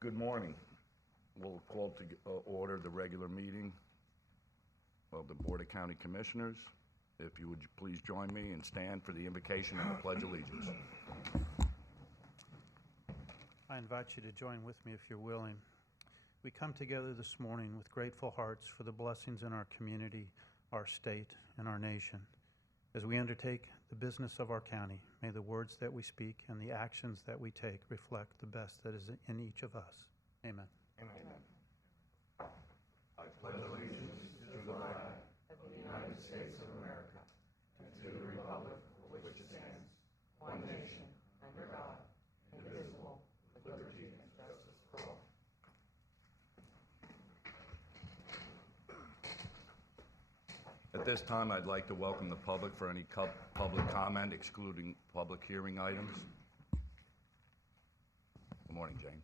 Good morning. We'll call to order the regular meeting of the Board of County Commissioners. If you would please join me and stand for the invocation and the Pledge of Allegiance. I invite you to join with me if you're willing. We come together this morning with grateful hearts for the blessings in our community, our state, and our nation. As we undertake the business of our county, may the words that we speak and the actions that we take reflect the best that is in each of us. Amen. Amen. I pledge allegiance to the flag of the United States of America and to the republic for which it stands, one nation, under God, indivisible, with liberty and justice for all. At this time, I'd like to welcome the public for any public comment, excluding public hearing items. Good morning, James.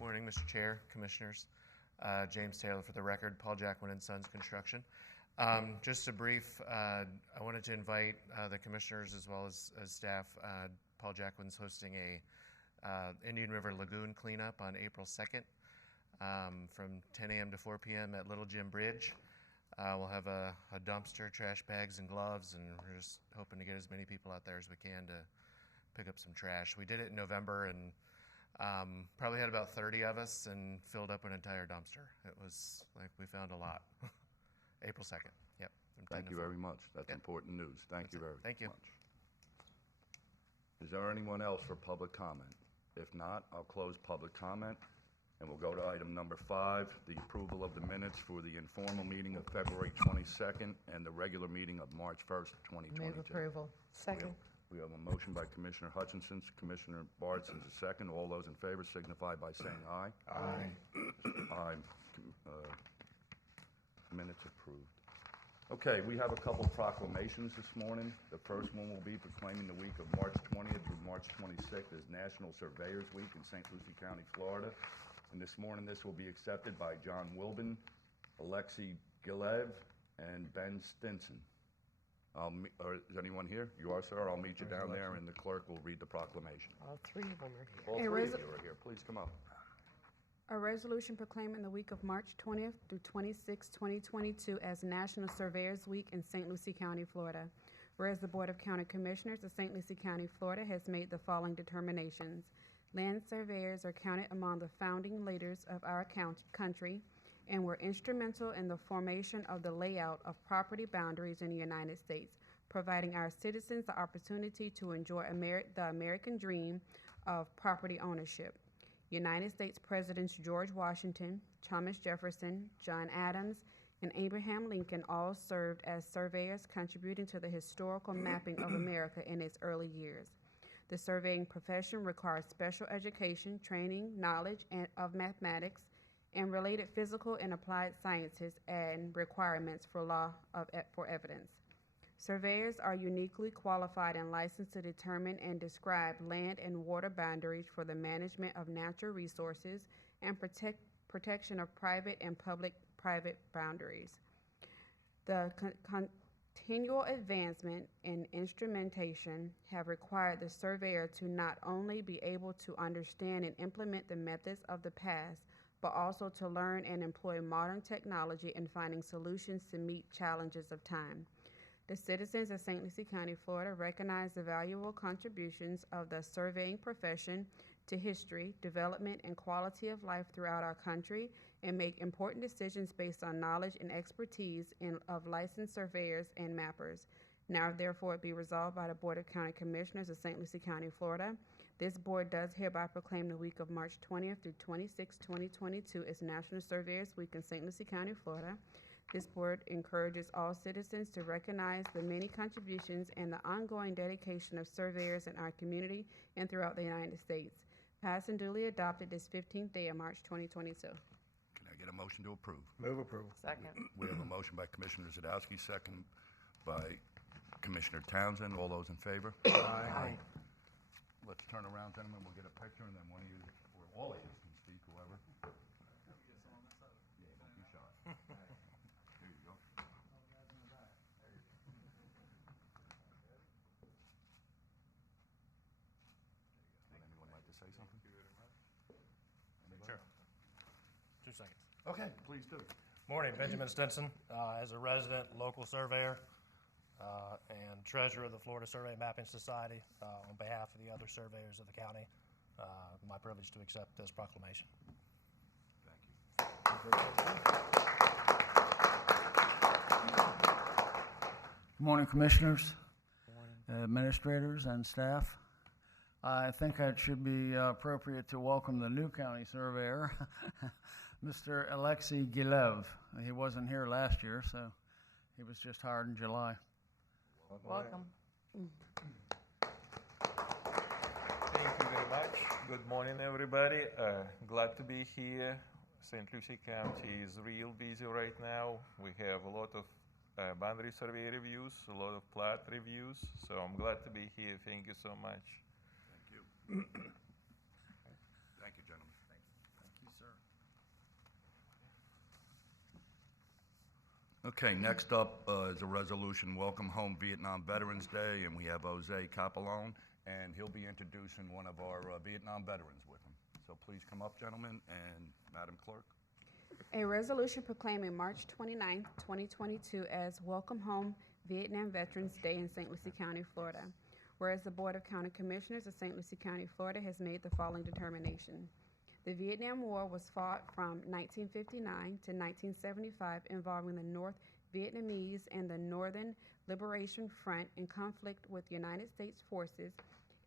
Morning, Mr. Chair, Commissioners. James Taylor for the record, Paul Jackman and Sons Construction. Just a brief, I wanted to invite the Commissioners as well as staff. Paul Jackman's hosting a Indian River Lagoon cleanup on April 2nd from 10 a.m. to 4 p.m. at Little Jim Bridge. We'll have a dumpster, trash bags, and gloves, and we're just hoping to get as many people out there as we can to pick up some trash. We did it in November and probably had about 30 of us and filled up an entire dumpster. It was like we found a lot. April 2nd. Yep. Thank you very much. That's important news. Thank you very much. Thank you. Is there anyone else for public comment? If not, I'll close public comment, and we'll go to item number 5, the approval of the minutes for the informal meeting of February 22nd and the regular meeting of March 1st, 2022. Move approval. Second. We have a motion by Commissioner Hutchinson, Commissioner Bardson's a second. All those in favor signify by saying aye. Aye. Aye. Minutes approved. Okay, we have a couple proclamations this morning. The first one will be proclaiming the week of March 20th through March 26th as National Surveyors Week in St. Lucie County, Florida. And this morning this will be accepted by John Wilbin, Alexei Gilev, and Ben Stinson. Is anyone here? You are, sir. I'll meet you down there, and the clerk will read the proclamation. All three of them are here. All three of you are here. Please come up. A resolution proclaiming the week of March 20th through 26, 2022 as National Surveyors Week in St. Lucie County, Florida. Whereas the Board of County Commissioners of St. Lucie County, Florida has made the following determinations. Land surveyors are counted among the founding leaders of our country and were instrumental in the formation of the layout of property boundaries in the United States, providing our citizens the opportunity to enjoy the American dream of property ownership. United States Presidents George Washington, Thomas Jefferson, John Adams, and Abraham Lincoln all served as surveyors, contributing to the historical mapping of America in its early years. The surveying profession requires special education, training, knowledge of mathematics, and related physical and applied sciences and requirements for evidence. Surveyors are uniquely qualified and licensed to determine and describe land and water boundaries for the management of natural resources and protection of private and public-private boundaries. The continual advancement in instrumentation have required the surveyor to not only be able to understand and implement the methods of the past, but also to learn and employ modern technology in finding solutions to meet challenges of time. The citizens of St. Lucie County, Florida recognize the valuable contributions of the surveying profession to history, development, and quality of life throughout our country and make important decisions based on knowledge and expertise of licensed surveyors and mappers. Now, therefore, it be resolved by the Board of County Commissioners of St. Lucie County, Florida. This board does hereby proclaim the week of March 20th through 26, 2022 as National Surveyors Week in St. Lucie County, Florida. This board encourages all citizens to recognize the many contributions and the ongoing dedication of surveyors in our community and throughout the United States. Passed and duly adopted this 15th day of March 2022. Can I get a motion to approve? Move approval. Second. We have a motion by Commissioner Zadowski, second by Commissioner Townsend. All those in favor? Aye. Let's turn around, gentlemen. We'll get a picture, and then one of you, or all of you can speak, whoever. Yeah, don't be shy. There you go. Then seconds. Okay, please do. Morning, Benjamin Stinson. As a resident, local surveyor, and treasurer of the Florida Survey and Mapping Society, on behalf of the other surveyors of the county, my privilege to accept this proclamation. Good morning, Commissioners, administrators, and staff. I think it should be appropriate to welcome the new county surveyor, Mr. Alexei Gilev. He wasn't here last year, so he was just hired in July. Welcome. Thank you very much. Good morning, everybody. Glad to be here. St. Lucie County is real busy right now. We have a lot of boundary survey reviews, a lot of plat reviews, so I'm glad to be here. Thank you so much. Thank you. Thank you, gentlemen. Thank you, sir. Okay, next up is a resolution, Welcome Home Vietnam Veterans Day, and we have Jose Capelone, and he'll be introducing one of our Vietnam veterans with him. So please come up, gentlemen, and Madam Clerk. A resolution proclaiming March 29, 2022 as Welcome Home Vietnam Veterans Day in St. Lucie County, Florida. Whereas the Board of County Commissioners of St. Lucie County, Florida has made the following determination. The Vietnam War was fought from 1959 to 1975 involving the North Vietnamese and the Northern Liberation Front in conflict with United States forces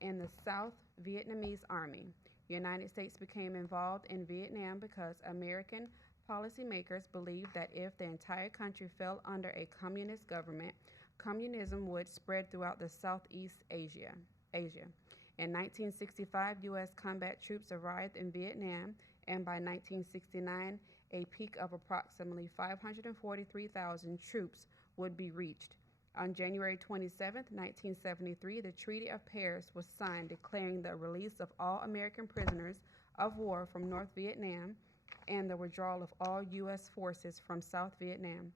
and the South Vietnamese Army. The United States became involved in Vietnam because American policymakers believed that if the entire country fell under a communist government, communism would spread throughout the Southeast Asia. In 1965, U.S. combat troops arrived in Vietnam, and by 1969, a peak of approximately 543,000 troops would be reached. On January 27, 1973, the Treaty of Paris was signed declaring the release of all American prisoners of war from North Vietnam and the withdrawal of all U.S. forces from South Vietnam.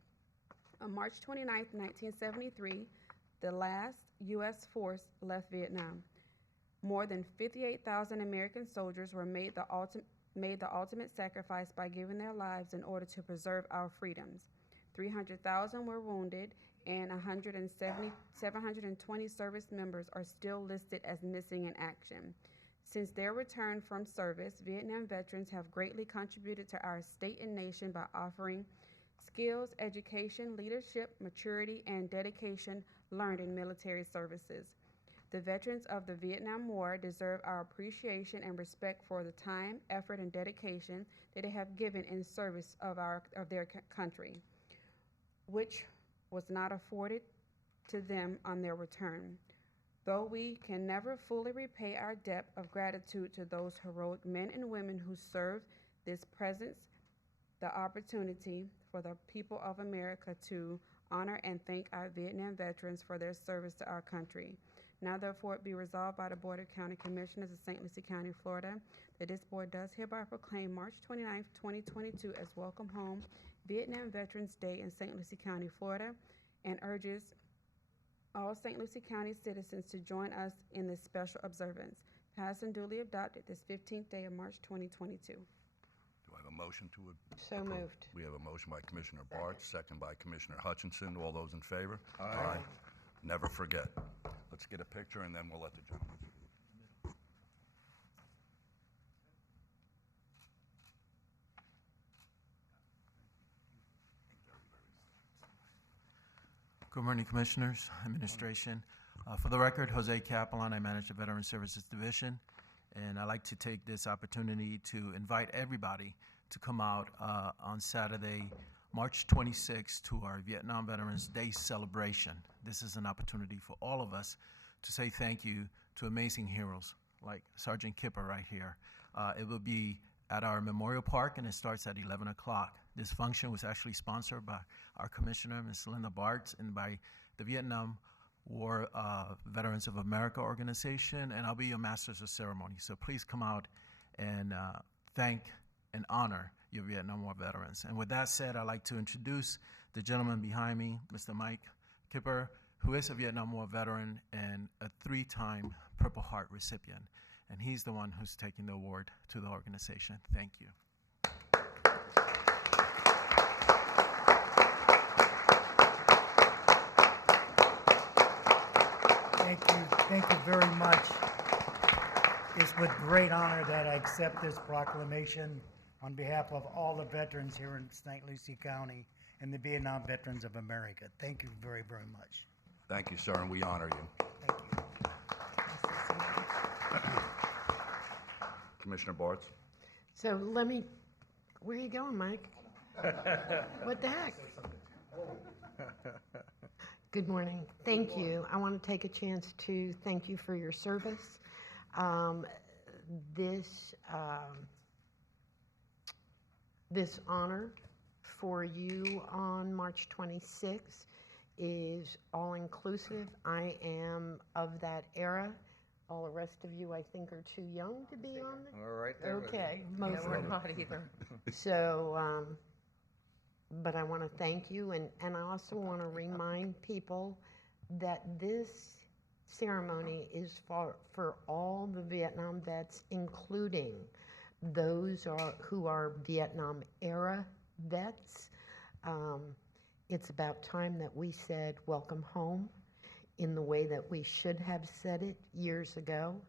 On March 29, 1973, the last U.S. force left Vietnam. More than 58,000 American soldiers were made the ultimate sacrifice by giving their lives in order to preserve our freedoms. 300,000 were wounded, and 720 service members are still listed as missing in action. Since their return from service, Vietnam veterans have greatly contributed to our state and nation by offering skills, education, leadership, maturity, and dedication learned in military services. The veterans of the Vietnam War deserve our appreciation and respect for the time, effort, and dedication that they have given in service of their country, which was not afforded to them on their return. Though we can never fully repay our debt of gratitude to those heroic men and women who served, this presents the opportunity for the people of America to honor and thank our Vietnam veterans for their service to our country. Now therefore it be resolved by the Board of County Commissioners of St. Lucie County, Florida, that this board does hereby proclaim March 29, 2022 as Welcome Home Vietnam Veterans Day in St. Lucie County, Florida, and urges all St. Lucie County citizens to join us in this special observance. Passed and duly adopted this 15th day of March 2022. Do I have a motion to So approve? moved. We have a motion by Commissioner Barth, second by Commissioner Hutchinson. All those in favor? Aye. Never forget. Let's get a picture, and then we'll let the gentleman speak. Good morning, Commissioners, Administration. For the record, Jose Capelon, I manage the Veteran Services Division, and I'd like to take this opportunity to invite everybody to come out on Saturday, March 26th, to our Vietnam Veterans Day celebration. This is an opportunity for all of us to say thank you to amazing heroes like Sergeant Kipper right here. It will be at our Memorial Park, and it starts at 11 o'clock. This function was actually sponsored by our Commissioner, Ms. Linda Bartz, and by the Vietnam War Veterans of America organization, and I'll be your Masters of Ceremony. So please come out and thank and honor your Vietnam War veterans. And with that said, I'd like to introduce the gentleman behind me, Mr. Mike Kipper, who is a Vietnam War veteran and a 3-time Purple Heart recipient. And he's the one who's taking the award to the organization. Thank you. Thank you very much. It's with great honor that I accept this proclamation on behalf of all the veterans here in St. Lucie County and the Vietnam Veterans of America. Thank you very, very much. Thank you, sir, and we honor you. Thank you. Commissioner Bartz? So let me, where are you going, Mike? What the heck? Good morning. Thank you. I want to take a chance to thank you for your service. This honor for you on March 26th is all-inclusive. I am of that era. All the rest of you, I think, are too young to be on it. We're right there with you. Okay, most of we're them. not either. So, but I want to thank you, and I also want to remind people that this ceremony is for all the Vietnam vets, including those who are Vietnam era vets. It's about time that we said welcome home in the way that we should have said it years ago.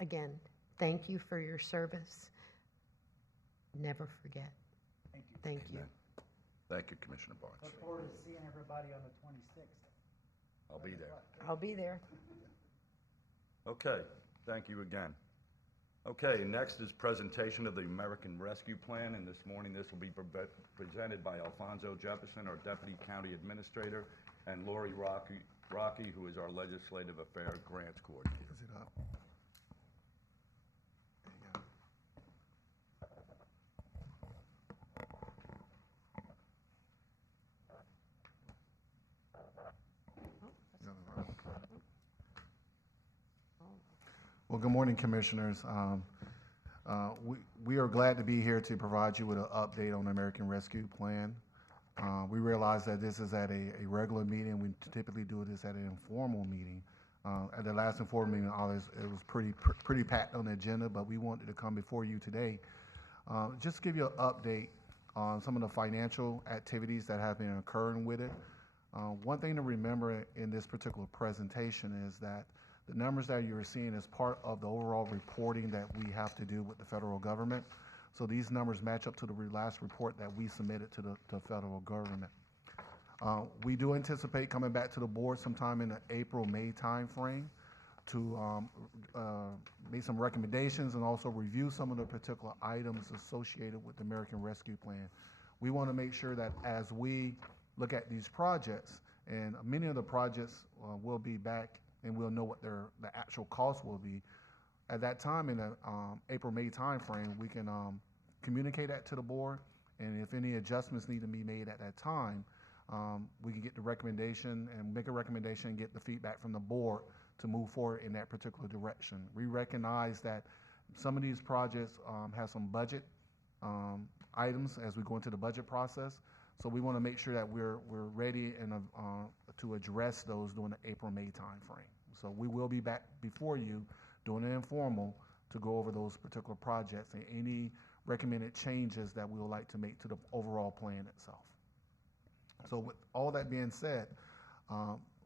Again, thank you for your service. Never forget. Thank you. Thank you. Amen. Thank you, Commissioner Bartz. Look forward to seeing everybody on the 26th. I'll be there. I'll be there. Okay, thank you again. Okay, next is presentation of the American Rescue Plan, and this morning this will be presented by Alfonso Jefferson, our Deputy County Administrator, and Lori Rocky, who is our Legislative Affairs Grants Coordinator. Is it up? Well, good morning, Commissioners. We are glad to be here to provide you with an update on the American Rescue Plan. We realize that this is at a regular meeting. We typically do this at an informal meeting. At the last informal meeting, it was pretty packed on the agenda, but we wanted to come before you today just to give you an update on some of the financial activities that have been occurring with it. One thing to remember in this particular presentation is that the numbers that you're seeing is part of the overall reporting that we have to do with the federal government. So these numbers match up to the last report that we submitted to the federal government. We do anticipate coming back to the board sometime in the April-May timeframe to make some recommendations and also review some of the particular items associated with the American Rescue Plan. We want to make sure that as we look at these projects, and many of the projects will be back and we'll know what the actual cost will be. At that time, in the April-May timeframe, we can communicate that to the board, and if any adjustments need to be made at that time, we can get the recommendation and make a recommendation and get the feedback from the board to move forward in that particular direction. We recognize that some of these projects have some budget items as we go into the budget process, so we want to make sure that we're ready and to address those during the April-May timeframe. So we will be back before you doing an informal to go over those particular projects and any recommended changes that we would like to make to the overall plan itself. So with all that being said,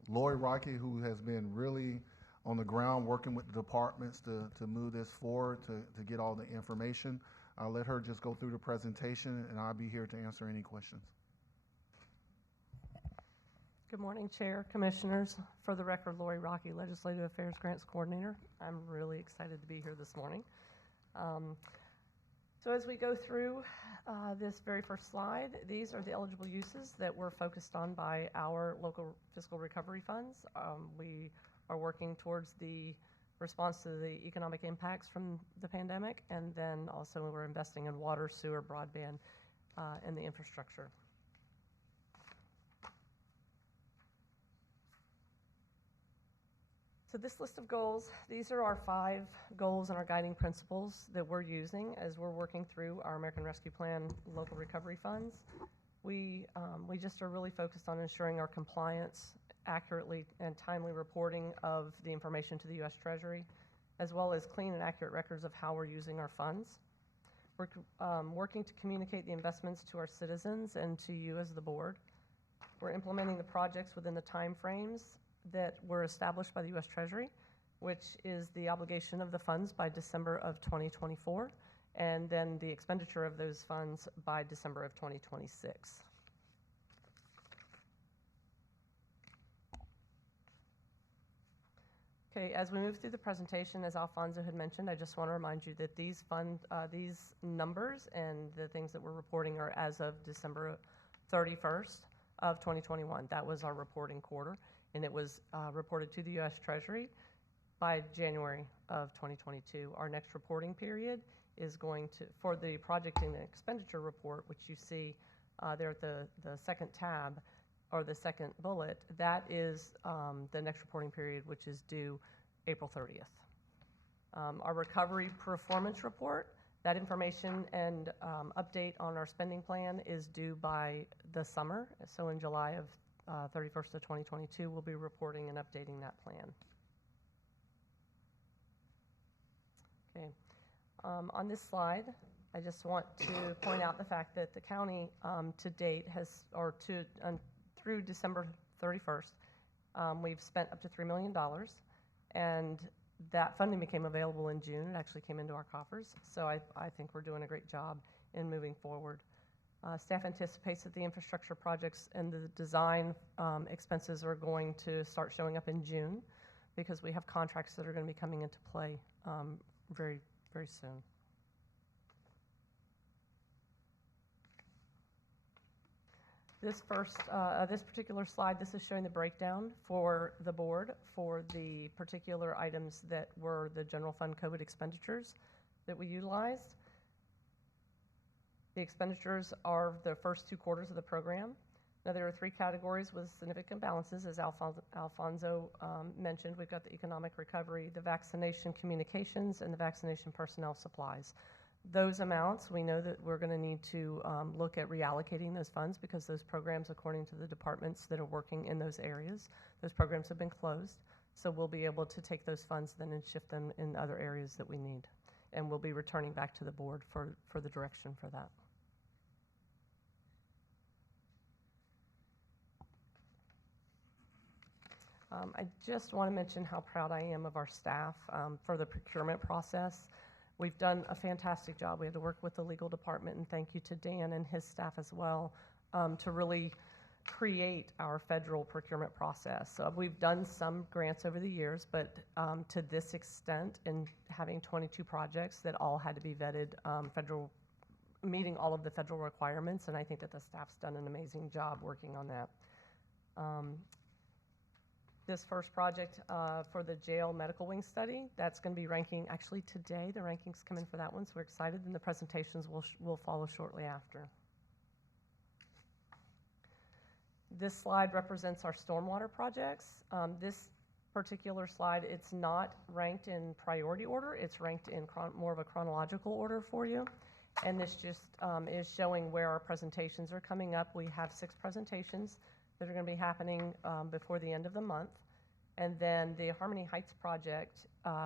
Lori Rocky, who has been really on the ground working with the departments to move this forward, to get all the information, I'll let her just go through the presentation and I'll be here to answer any questions. Good morning, Chair, Commissioners. For the record, Lori Rocky, Legislative Affairs Grants Coordinator. I'm really excited to be here this morning. So as we go through this very first slide, these are the eligible uses that we're focused on by our local fiscal recovery funds. We are working towards the response to the economic impacts from the pandemic, and then also we're investing in water, sewer, broadband, and the infrastructure. So this list of goals, these are our 5 goals and our guiding principles that we're using as we're working through our American Rescue Plan local recovery funds. We just are really focused on ensuring our compliance, accurately and timely reporting of the information to the U.S. Treasury, as well as clean and accurate records of how we're using our funds. We're working to communicate the investments to our citizens and to you as the board. We're implementing the projects within the time frames that were established by the U.S. Treasury, which is the obligation of the funds by December of 2024, and then the expenditure of those funds by December of 2026. Okay, as we move through the presentation, as Alfonso had mentioned, I just want to remind you that these numbers and the things that we're reporting are as of December 31st of 2021. That was our reporting quarter, and it was reported to the U.S. Treasury by January of 2022. Our next reporting period is going to, for the project and expenditure report, which you see there at the second tab, or the second bullet, that is the next reporting period, which is due April 30th. Our recovery performance report, that information and update on our spending plan is due by the summer. So in July of 31st of 2022, we'll be reporting and updating that plan. Okay. On this slide, I just want to point out the fact that the county to date has, through December 31st, we've spent up to $3 million, and that funding became available in June. It actually came into our coffers, so I think we're doing a great job in moving forward. Staff anticipates that the infrastructure projects and the design expenses are going to start showing up in June, because we have contracts that are going to be coming into play very, very soon. This particular slide, this is showing the breakdown for the board for the particular items that were the general fund COVID expenditures that we utilized. The expenditures are the first 2 quarters of the program. Now, there are 3 categories with significant balances, as Alfonso mentioned. We've got the economic recovery, the vaccination communications, and the vaccination personnel supplies. Those amounts, we know that we're going to need to look at reallocating those funds, because those programs, according to the departments that are working in those areas, those programs have been closed. So we'll be able to take those funds then and shift them in other areas that we need. And we'll be returning back to the board for the direction for that. I just want to mention how proud I am of our staff for the procurement process. We've done a fantastic job. We had to work with the legal department, and thank you to Dan and his staff as well, to really create our federal procurement process. So we've done some grants over the years, but to this extent, in having 22 projects that all had to be vetted, meeting all of the federal requirements, and I think that the staff's done an amazing job working on that. This first project for the jail medical wing study, that's going to be ranking actually today. The rankings come in for that one, so we're excited, and the presentations will follow shortly after. This slide represents our stormwater projects. This particular slide, it's not ranked in priority order. It's ranked in more of a chronological order for you. And this just is showing where our presentations are coming up. We have 6 presentations that are going to be happening before the end of the month. And then the Harmony Heights project,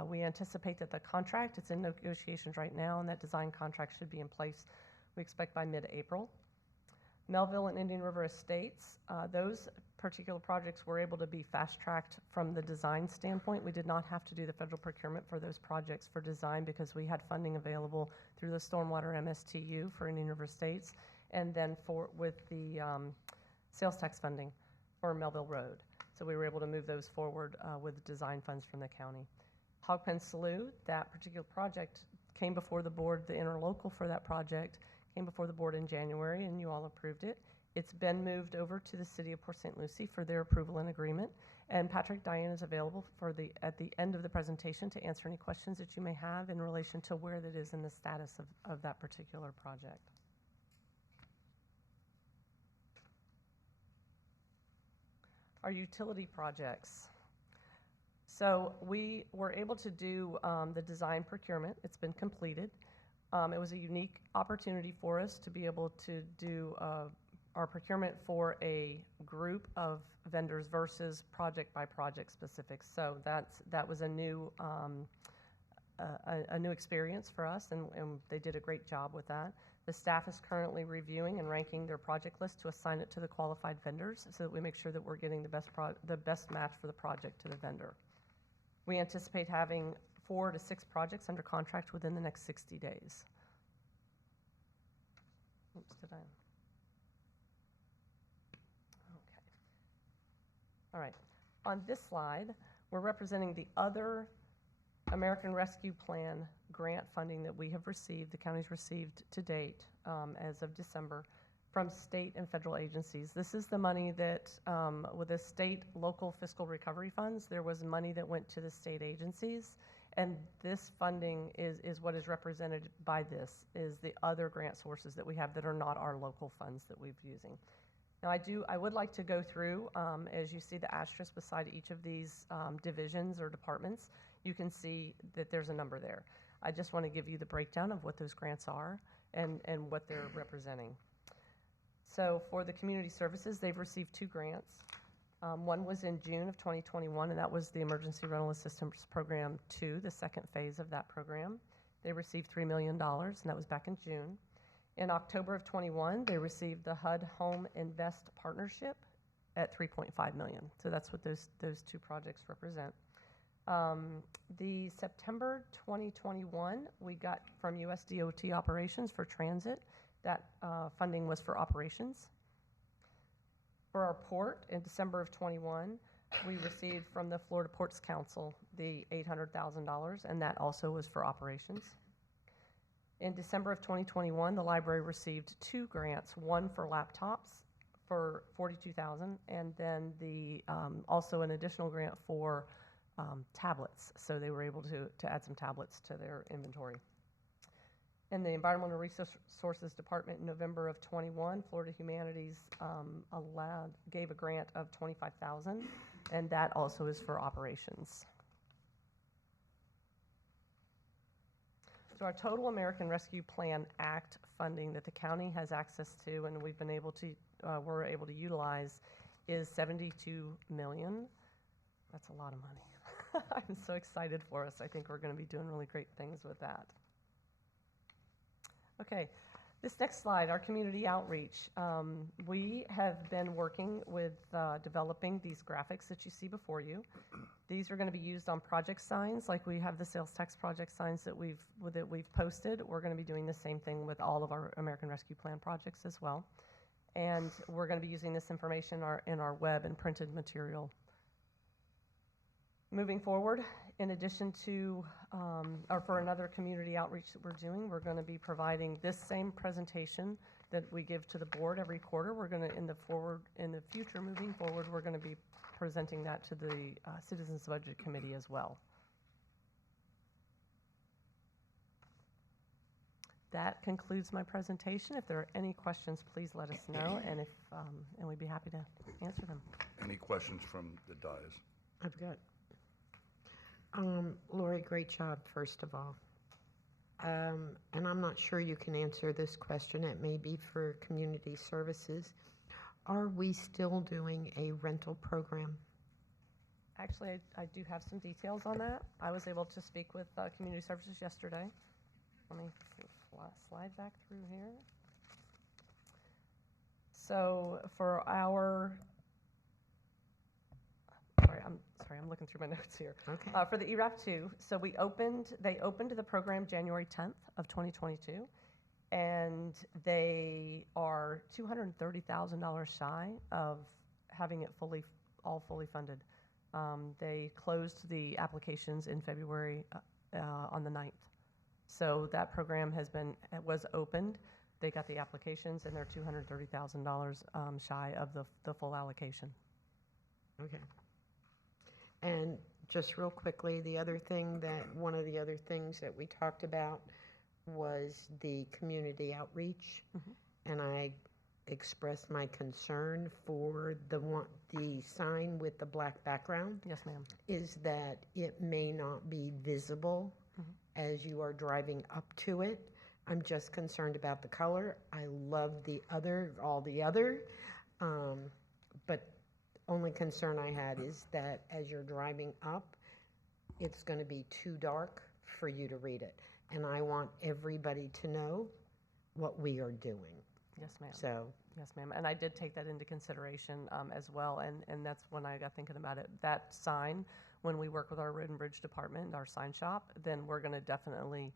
we anticipate that the contract, it's in negotiations right now, and that design contract should be in place, we expect, by mid-April. Melville and Indian River Estates, those particular projects were able to be fast-tracked from the design standpoint. We did not have to do the federal procurement for those projects for design, because we had funding available through the Stormwater MSTU for Indian River Estates, and then with the sales tax funding for Melville Road. So we were able to move those forward with design funds from the county. Hog Pen Slough, that particular project came before the board, the interlocal for that project came before the board in January, and you all approved it. It's been moved over to the city of Port St. Lucie for their approval and agreement. And Patrick Diane is available at the end of the presentation to answer any questions that you may have in relation to where that is in the status of that particular project. Our utility projects. So we were able to do the design procurement. It's been completed. It was a unique opportunity for us to be able to do our procurement for a group of vendors versus project by project specifics. So that was a new experience for us, and they did a great job with that. The staff is currently reviewing and ranking their project list to assign it to the qualified vendors so that we make sure that we're getting the best match for the project to the vendor. We anticipate having 4 to 6 projects under contract within the next 60 days. Oops, did I? Okay. All right. On this slide, we're representing the other American Rescue Plan grant funding that we have received, the county's received to date as of December, from state and federal agencies. This is the money that, with the state local fiscal recovery funds, there was money that went to the state agencies, and this funding is what is represented by this, is the other grant sources that we have that are not our local funds that we're using. Now, I would like to go through, as you see the asterisk beside each of these divisions or departments, you can see that there's a number there. I just want to give you the breakdown of what those grants are and what they're representing. So for the community services, they've received 2 grants. One was in June of 2021, and that was the Emergency Rental Assistance Program 2, the second phase of that program. They received $3 million, and that was back in June. In October of 21, they received the HUD Home Invest Partnership at $3.5 million. So that's what those 2 projects represent. The September 2021, we got from USDOT Operations for transit. That funding was for operations. For our port, in December of 21, we received from the Florida Ports Council the $800,000, and that also was for operations. In December of 2021, the library received 2 grants, one for laptops for $42,000, and then also an additional grant for tablets. So they were able to add some tablets to their inventory. In the Environmental Resources Department in November of 21, Florida Humanities gave a grant of $25,000, and that also is for operations. So our total American Rescue Plan Act funding that the county has access to and we're able to utilize is $72 million. That's a lot of money. I'm so excited for us. I think we're going to be doing really great things with that. Okay, this next slide, our community outreach. We have been working with developing these graphics that you see before you. These are going to be used on project signs, like we have the sales tax project signs that we've posted. We're going to be doing the same thing with all of our American Rescue Plan projects as well. And we're going to be using this information in our web and printed material. Moving forward, in addition to, or for another community outreach that we're doing, we're going to be providing this same presentation that we give to the board every quarter. We're going to, in the future, moving forward, we're going to be presenting that to the Citizens Budget Committee as well. That concludes my presentation. If there are any questions, please let us know, and we'd be happy to answer them. Any questions from the dais? I've got. Lori, great job, first of all. And I'm not sure you can answer this question. It may be for community services. Are we still doing a rental program? Actually, I do have some details on that. I was able to speak with community services yesterday. Let me slide back through here. So for our I'm looking through my notes here. Okay. For the ERAP2, so they opened the program January 10th of 2022, and they are $230,000 shy of having it all fully funded. They closed the applications in February on the 9th. So that program was opened. They got the applications, and they're $230,000 shy of the full allocation. Okay. And just real quickly, one of the other things that we talked about was the community outreach. Mm-hmm. And I expressed my concern for the sign with the black background. Yes, ma'am. Is that it may not be visible as you are driving up to it. I'm just concerned about the color. I love all the other, but only concern I had is that as you're driving up, it's going to be too dark for you to read it. And I want everybody to know what we are doing. Yes, ma'am. So, Yes, ma'am. And I did take that into consideration as well. And that's when I got thinking about it. That sign, when we work with our Road and Bridge Department, our sign shop, then we're going to definitely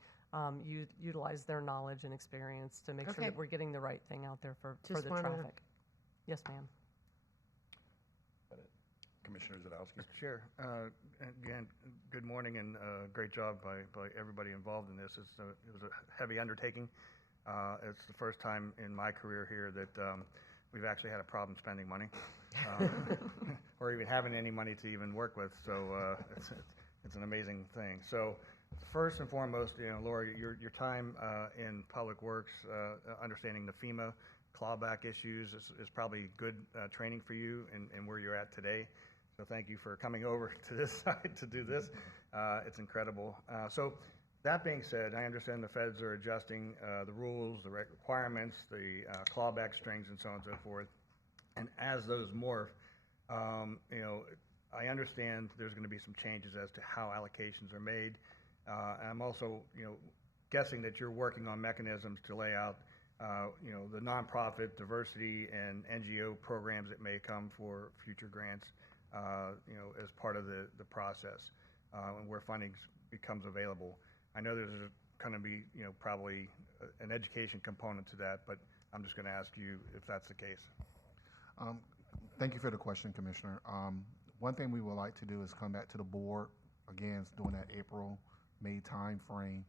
utilize their knowledge and experience to make sure Okay. that we're getting the right thing out there for Just the wanna- traffic. Yes, ma'am. Commissioner Zadowski? Mr. Chair, again, good morning and great job by everybody involved in this. It was a heavy undertaking. It's the first time in my career here that we've actually had a problem spending money, or even having any money to even work with. So it's an amazing thing. So first and foremost, Laura, your time in Public Works, understanding the FEMA clawback issues is probably good training for you and where you're at today. So thank you for coming over to this side to do this. It's incredible. So that being said, I understand the feds are adjusting the rules, the requirements, the clawback strings, and so on and so forth. And as those morph, I understand there's going to be some changes as to how allocations are made. And I'm also, guessing that you're working on mechanisms to lay out, the nonprofit diversity and NGO programs that may come for future grants. As part of the process, and where funding becomes available. I know there's going to be, probably an education component to that, but I'm just going to ask you if that's the case. Thank you for the question, Commissioner. One thing we would like to do is come back to the board, again, during that April, May timeframe,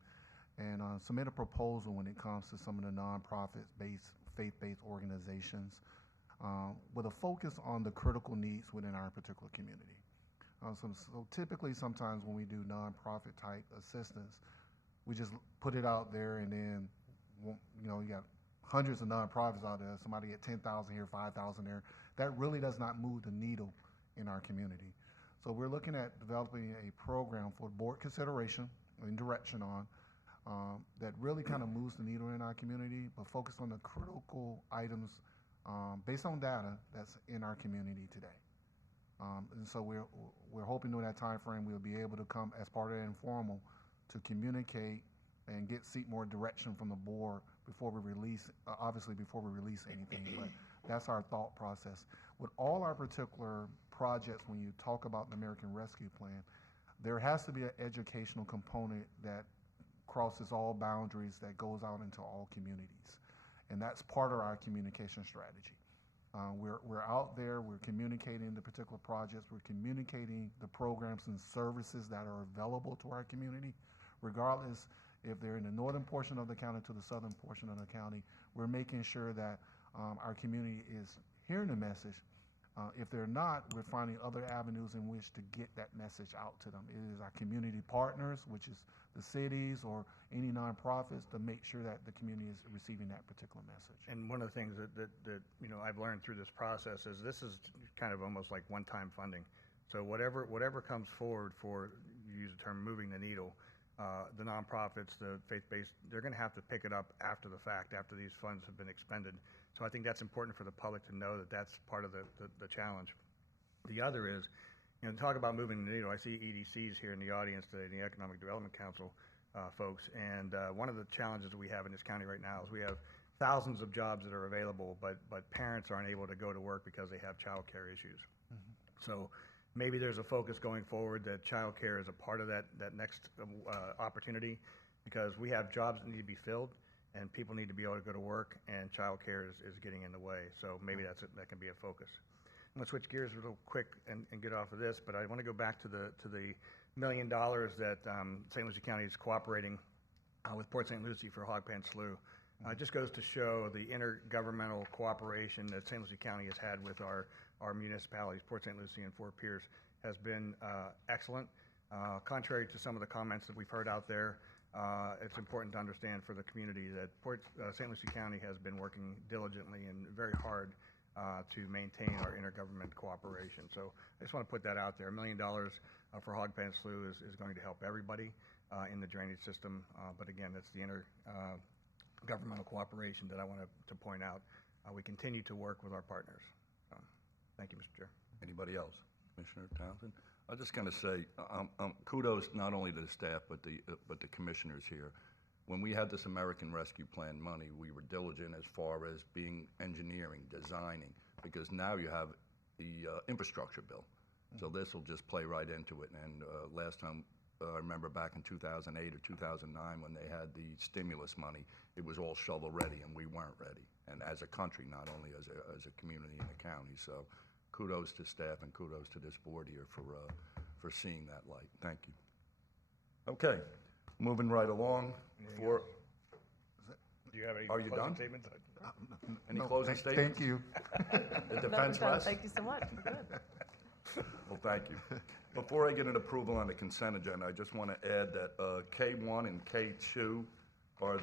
and submit a proposal when it comes to some of the nonprofit-based, faith-based organizations, with a focus on the critical needs within our particular community. So typically, sometimes when we do nonprofit type assistance, we just put it out there, and then you got hundreds of nonprofits out there. Somebody get 10,000 here, 5,000 there. That really does not move the needle in our community. So we're looking at developing a program for board consideration and direction on that really kind of moves the needle in our community, but focus on the critical items based on data that's in our community today. And so we're hoping during that time frame we'll be able to come as part of the informal to communicate and seek more direction from the board before we release, obviously before we release anything, but that's our thought process. With all our particular projects, when you talk about the American Rescue Plan, there has to be an educational component that crosses all boundaries, that goes out into all communities. And that's part of our communication strategy. We're out there, we're communicating the particular projects, we're communicating the programs and services that are available to our community, regardless if they're in the northern portion of the county to the southern portion of the county. We're making sure that our community is hearing the message. If they're not, we're finding other avenues in which to get that message out to them. It is our community partners, which is the cities or any nonprofits, to make sure that the community is receiving that particular message. And one of the things that I've learned through this process is this is kind of almost like one-time funding. So whatever comes forward for, you use the term, moving the needle, the nonprofits, the faith-based, they're going to have to pick it up after the fact, after these funds have been expended. So I think that's important for the public to know that that's part of the challenge. The other is, talk about moving the needle. I see EDCs here in the audience today, the Economic Development Council folks, and one of the challenges that we have in this county right now is we have thousands of jobs that are available, but parents aren't able to go to work because they have child care issues. Mm-hmm. So maybe there's a focus going forward that child care is a part of that next opportunity, because we have jobs that need to be filled and people need to be able to go to work, and child care is getting in the way. So maybe that can be a focus. I'm going to switch gears real quick and get off of this, but I want to go back to the $1 million that St. Lucie County is cooperating with Port St. Lucie for Hog Pen Slough. It just goes to show the intergovernmental cooperation that St. Lucie County has had with our municipalities. Port St. Lucie and Fort Pierce has been excellent. Contrary to some of the comments that we've heard out there, it's important to understand for the community that St. Lucie County has been working diligently and very hard to maintain our intergovernment cooperation. So I just want to put that out there. $1 million for Hog Pen Slough is going to help everybody in the drainage system. But again, it's the intergovernmental cooperation that I want to point out. We continue to work with our partners. Thank you, Mr. Chair. Anybody else? Commissioner Townsend? I'm just going to say kudos not only to the staff but the commissioners here. when we had this American Rescue Plan money, we were diligent as far as being engineering, designing, because now you have the infrastructure bill. So this will just play right into it. And last time, I remember back in 2008 or 2009 when they had the stimulus money, it was all shovel ready and we weren't ready. And as a country, not only as a community in the county. So kudos to staff and kudos to this board here for seeing that light. Thank you. Okay, moving right along. Do you have any Are you closing done? statements? Any No, closing statements? Thank you. The No, defense we're done. rests? Thank you so much. We're good. Well, thank you. Before I get an approval on the consent agenda, I just want to add that K1 and K2 are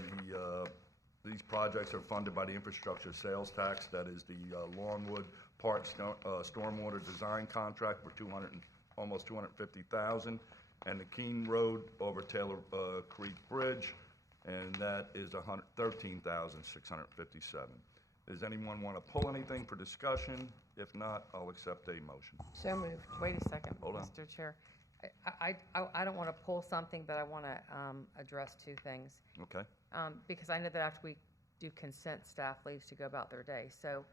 these projects are funded by the infrastructure sales tax. That is the Longwood Park stormwater design contract for almost $250,000, and the Keene Road over Taylor Creek Bridge, and that is $13,657. Does anyone want to pull anything for discussion? If not, I'll accept a motion. So moved. Wait a second, Hold on. Mr. Chair. I don't want to pull something, but I want to address two things. Okay. Because I know that after we do consent, staff leaves to go about their day. So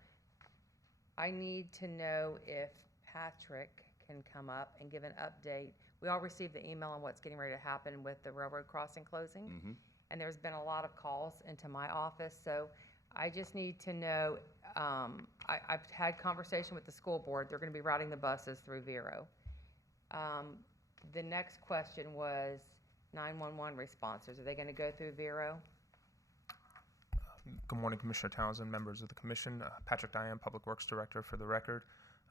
I need to know if Patrick can come up and give an update. We all received the email on what's getting ready to happen with the railroad crossing closing. Mm-hmm. And there's been a lot of calls into my office, so I just need to know, I've had conversation with the school board. They're going to be routing the buses through Vero. The next question was 911 responses. Are they going to go through Vero? Good morning, Commissioner Townsend, members of the Commission. Patrick Diane, Public Works Director for the record.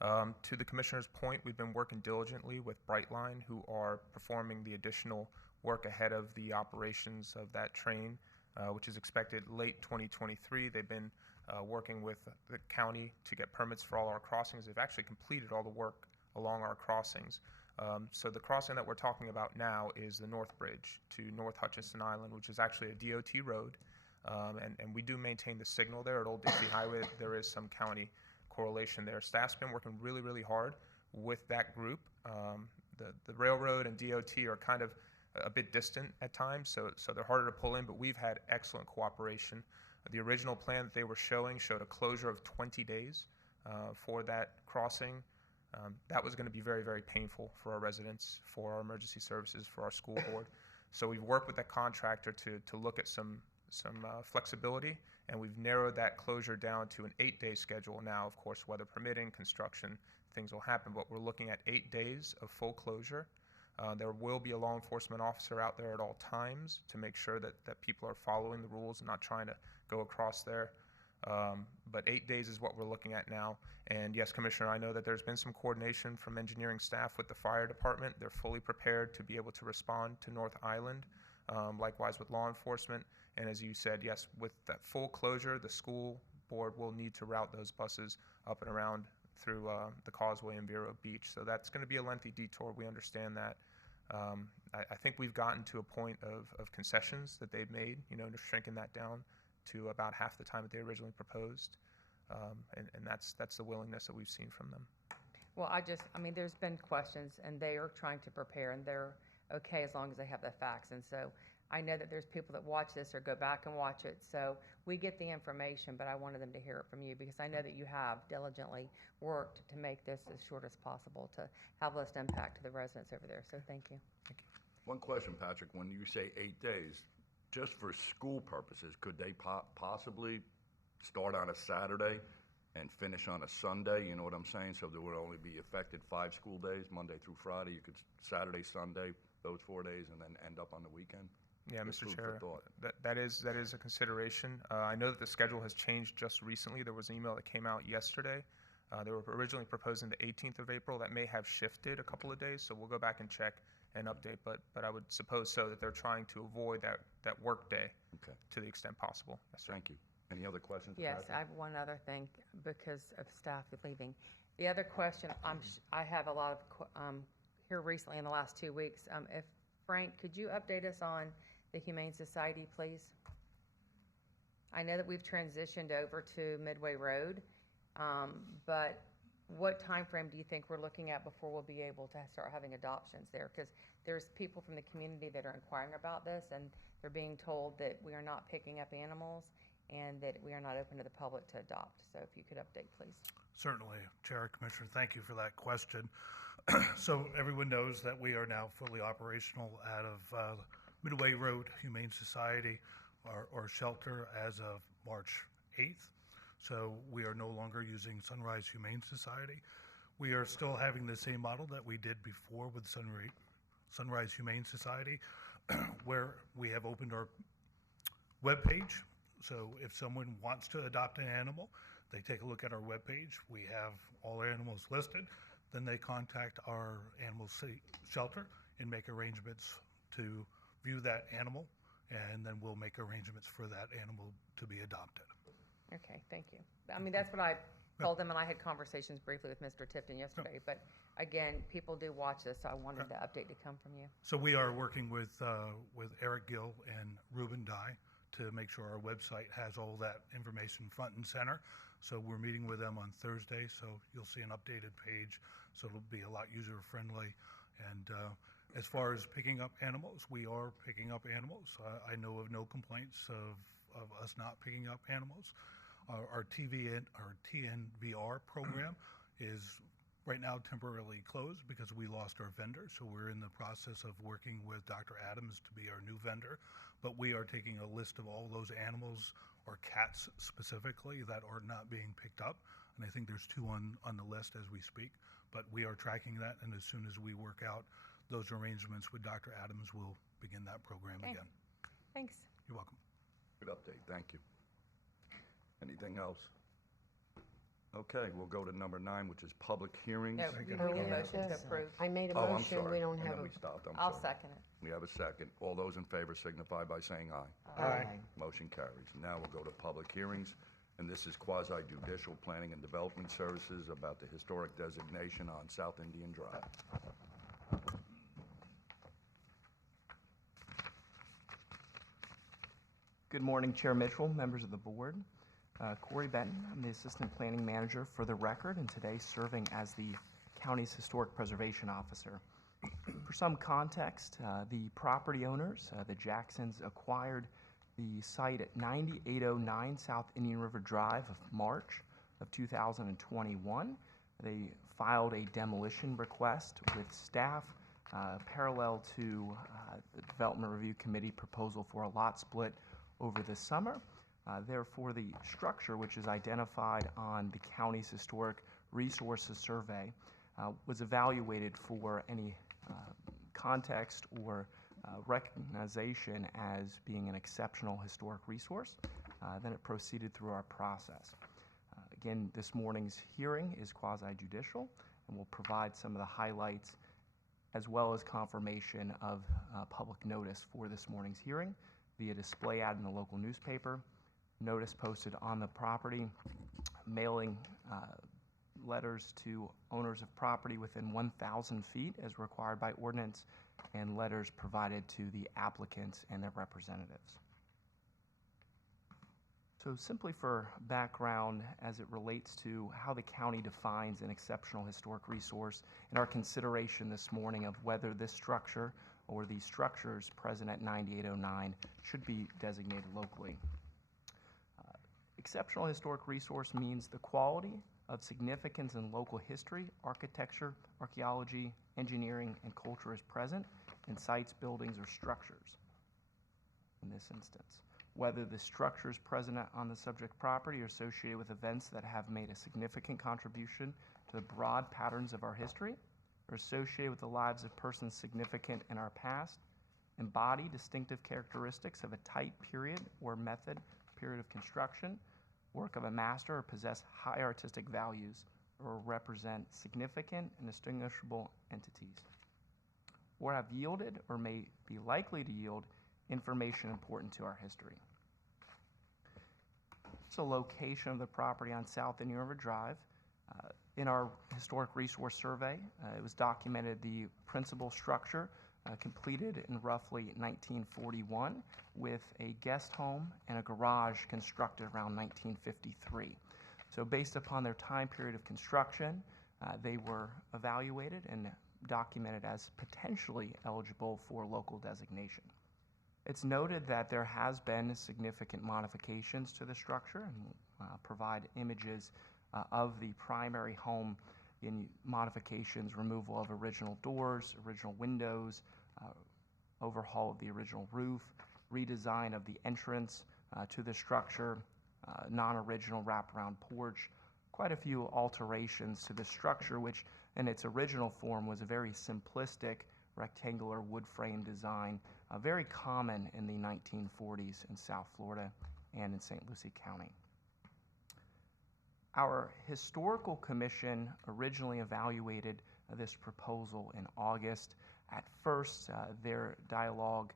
To the Commissioner's point, we've been working diligently with Brightline, who are performing the additional work ahead of the operations of that train, which is expected late 2023. They've been working with the county to get permits for all our crossings. They've actually completed all the work along our crossings. So the crossing that we're talking about now is the North Bridge to North Hutchinson Island, which is actually a DOT road. And we do maintain the signal there at Old Dixie Highway. There is some county correlation there. Staff's been working really, really hard with that group. The railroad and DOT are kind of a bit distant at times, so they're harder to pull in, but we've had excellent cooperation. The original plan that they were showing showed a closure of 20 days for that crossing. That was going to be very, very painful for our residents, for our emergency services, for our school board. So we've worked with that contractor to look at some flexibility, and we've narrowed that closure down to an 8-day schedule now. Of course, weather permitting, construction, things will happen, but we're looking at 8 days of full closure. There will be a law enforcement officer out there at all times to make sure that people are following the rules and not trying to go across there. But 8 days is what we're looking at now. And yes, Commissioner, I know that there's been some coordination from engineering staff with the fire department. They're fully prepared to be able to respond to North Island, likewise with law enforcement. And as you said, yes, with that full closure, the school board will need to route those buses up and around through the Causeway and Vero Beach. So that's going to be a lengthy detour. We understand that. I think we've gotten to a point of concessions that they've made, shrinking that down to about half the time that they originally proposed. And that's the willingness that we've seen from them. Well, there's been questions, and they are trying to prepare, and they're okay as long as they have the facts. And so I know that there's people that watch this or go back and watch it. So we get the information, but I wanted them to hear it from you because I know that you have diligently worked to make this as short as possible to have less impact to the residents over there. So thank you. Thank you. One question, Patrick. When you say 8 days, just for school purposes, could they possibly start on a Saturday and finish on a Sunday? You know what I'm saying? So there would only be affected 5 school days, Monday through Friday. You could Saturday, Sunday, those 4 days, and then end up on the weekend. Yeah, Just Mr. food for Chair, thought. that is a consideration. I know that the schedule has changed just recently. There was an email that came out yesterday. They were originally proposing the 18th of April. That may have shifted a couple of days, so we'll go back and check and update. But I would suppose so that they're trying to avoid that work day to the extent possible. Yes, sir. Thank you. Any other questions? Yes, Patrick? I have one other thing because of staff leaving. The other question, I have a lot of here recently in the last 2 weeks. If Frank, could you update us on the Humane Society, please? I know that we've transitioned over to Midway Road, but what time frame do you think we're looking at before we'll be able to start having adoptions there? Because there's people from the community that are inquiring about this, and they're being told that we are not picking up animals and that we are not open to the public to adopt. So if you could update, please. Certainly, Chair, Commissioner, thank you for that question. So everyone knows that we are now fully operational out of Midway Road Humane Society, our shelter, as of March 8th. So we are no longer using Sunrise Humane Society. We are still having the same model that we did before with Sunrise Humane Society, where we have opened our webpage. So if someone wants to adopt an animal, they take a look at our webpage. We have all animals listed. Then they contact our animal shelter and make arrangements to view that animal, and then we'll make arrangements for that animal to be adopted. Okay, thank you. I mean, that's what I told them, and I had conversations briefly with Mr. Tipton yesterday. But again, people do watch this, so I wanted the update to come from you. So we are working with Eric Gill and Ruben Dye to make sure our website has all that information front and center. So we're meeting with them on Thursday, so you'll see an updated page, so it'll be a lot user-friendly. And as far as picking up animals, we are picking up animals. I know of no complaints of us not picking up animals. Our TNVR program is right now temporarily closed because we lost our vendor, so we're in the process of working with Dr. Adams to be our new vendor. But we are taking a list of all those animals, or cats specifically, that are not being picked up. And I think there's 2 on the list as we speak. But we are tracking that, and as soon as we work out those arrangements with Dr. Adams, we'll begin that program again. Thanks. You're welcome. Good update, thank you. Anything else? Okay, we'll go to number 9, which is public hearings. No, we need a motion to approve. I made a Oh, I'm motion, sorry. we don't And have then a. we stopped, I'm I'll sorry. second it. We have a second. All those in favor signify by saying aye. Aye. Motion carries. Now we'll go to public hearings, and this is quasi-judicial planning and development services about the historic designation on South Indian Drive. Good morning, Chair Mitchell, members of the board. Corey Benton, I'm the Assistant Planning Manager for the record, and today serving as the county's Historic Preservation Officer. For some context, the property owners, the Jacksons, acquired the site at 9809 South Indian River Drive of March of 2021. They filed a demolition request with staff parallel to the Development Review Committee proposal for a lot split over the summer. Therefore, the structure, which is identified on the county's Historic Resources Survey, was evaluated for any context or recognition as being an exceptional historic resource. Then it proceeded through our process. Again, this morning's hearing is quasi-judicial, and will provide some of the highlights as well as confirmation of public notice for this morning's hearing via display ad in the local newspaper, notice posted on the property, mailing letters to owners of property within 1,000 feet as required by ordinance, and letters provided to the applicants and their representatives. So simply for background as it relates to how the county defines an exceptional historic resource and our consideration this morning of whether this structure or the structures present at 9809 should be designated locally. Exceptional historic resource means the quality of significance in local history, architecture, archaeology, engineering, and culture is present in sites, buildings, or structures in this instance. Whether the structures present on the subject property are associated with events that have made a significant contribution to the broad patterns of our history, or associated with the lives of persons significant in our past, embody distinctive characteristics of a type, period, or method, period of construction, work of a master, or possess high artistic values, or represent significant and distinguishable entities, or have yielded or may be likely to yield information important to our history. It's a location of the property on South Indian River Drive. In our historic resource survey, it was documented the principal structure completed in roughly 1941 with a guest home and a garage constructed around 1953. So based upon their time period of construction, They were evaluated and documented as potentially eligible for local designation. It's noted that there has been significant modifications to the structure, and we'll provide images of the primary home in modifications, removal of original doors, original windows, overhaul of the original roof, redesign of the entrance to the structure, non-original wraparound porch, quite a few alterations to the structure, which in its original form was a very simplistic rectangular wood frame design, very common in the 1940s in South Florida and in St. Lucie County. Our historical commission originally evaluated this proposal in August. At first, their dialogue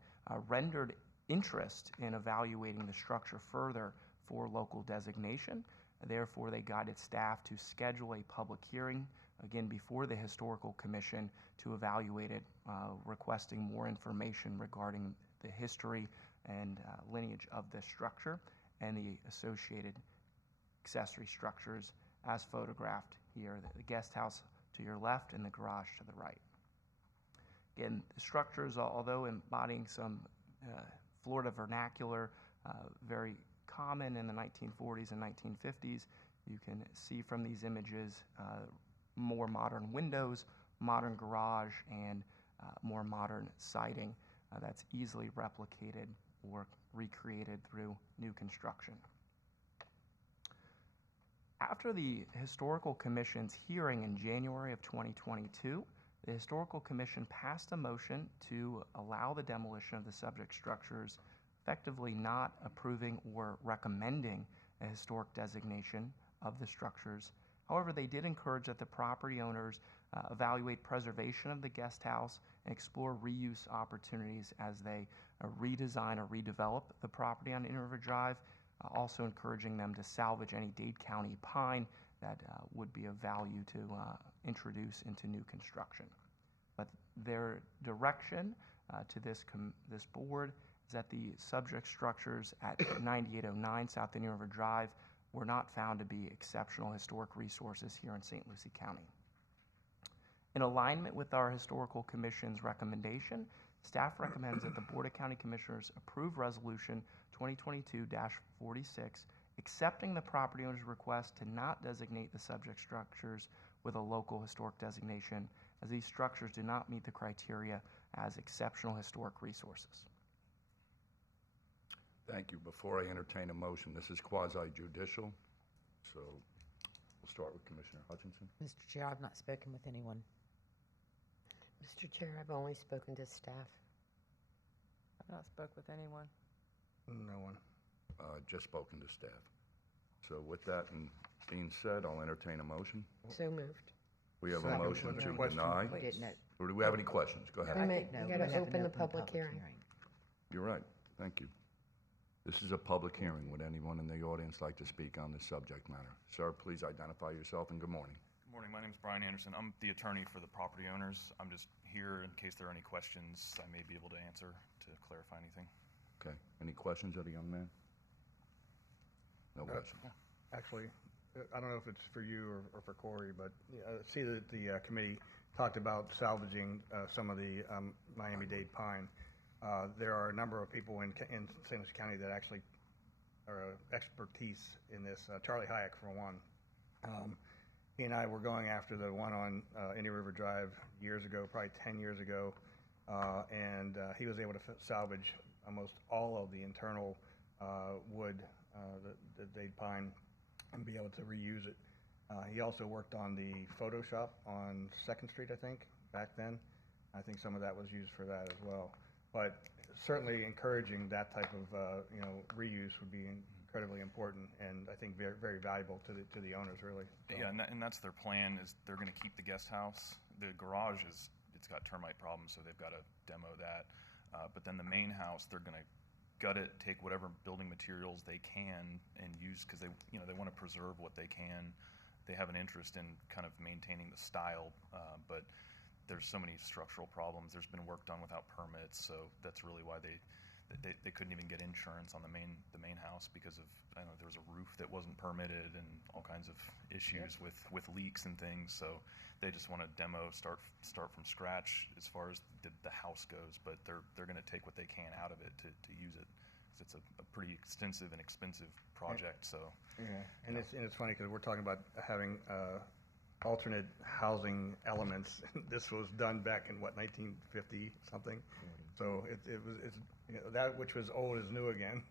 rendered interest in evaluating the structure further for local designation. Therefore, they guided staff to schedule a public hearing, again, before the Historical Commission to evaluate it, requesting more information regarding the history and lineage of this structure and the associated accessory structures as photographed here, the guest house to your left and the garage to the right. Again, the structures, although embodying some Florida vernacular, very common in the 1940s and 1950s, you can see from these images more modern windows, modern garage, and more modern siding that's easily replicated or recreated through new construction. After the Historical Commission's hearing in January of 2022, the Historical Commission passed a motion to allow the demolition of the subject structures, effectively not approving or recommending a historic designation of the structures. However, they did encourage that the property owners evaluate preservation of the guest house and explore reuse opportunities as they redesign or redevelop the property on Indian River Drive, also encouraging them to salvage any Dade County pine that would be of value to introduce into new construction. But their direction to this board is that the subject structures at 9809 South Indian River Drive were not found to be exceptional historic resources here in St. Lucie County. In alignment with our Historical Commission's recommendation, staff recommends that the Board of County Commissioners approve Resolution 2022-46, accepting the property owner's request to not designate the subject structures with a local historic designation, as these structures do not meet the criteria as exceptional historic resources. Thank you. Before I entertain a motion, this is quasi-judicial, so we'll start with Commissioner Hutchinson. Mr. Chair, I've not spoken with anyone. Mr. Chair, I've only spoken to staff. I've not spoke with anyone. No one. Just spoken to staff. So with that being said, I'll entertain a motion. So moved. We have a Second. motion Was there to a question? deny. We didn't know. Or do we have any questions? Go ahead. Wait a I minute, didn't know. you gotta We haven't open the opened public hearing. You're right. Thank you. This is a public hearing. Would anyone in the audience like to speak on this subject matter? Sir, please identify yourself and good morning. Good morning. My name is Brian Anderson. I'm the attorney for the property owners. I'm just here in case there are any questions I may be able to answer to clarify anything. Okay. Any questions of the young man? No questions. Actually, I don't know if it's for you or for Corey, but see that the committee talked about salvaging some of the Miami-Dade pine. There are a number of people in St. Lucie County that actually are expertise in this. Charlie Hayek, for one. He and I were going after the one on Indian River Drive years ago, probably 10 years ago, and he was able to salvage almost all of the internal wood, the Dade pine, and be able to reuse it. He also worked on the photo shop on 2nd Street, I think, back then. I think some of that was used for that as well. But certainly encouraging that type of reuse would be incredibly important, and I think very, very valuable to the owners, really. So. Yeah, and that's their plan, is they're going to keep the guest house. The garage it's got termite problems, so they've got to demo that. But then the main house, they're going to gut it, take whatever building materials they can and use, because they want to preserve what they can. They have an interest in kind of maintaining the style, but there's so many structural problems. There's been work done without permits, so that's really why they couldn't even get insurance on the main house because of, I don't know, there was a roof that wasn't permitted and all kinds of issues with leaks and things. So they just want to demo, start from scratch as far as the house goes, but they're going to take what they can out of it to use it. It's a pretty extensive and expensive project. So yeah, and it's funny because we're talking about having alternate housing elements. This was done back in what, 1950 something. So it's that which was old is new again.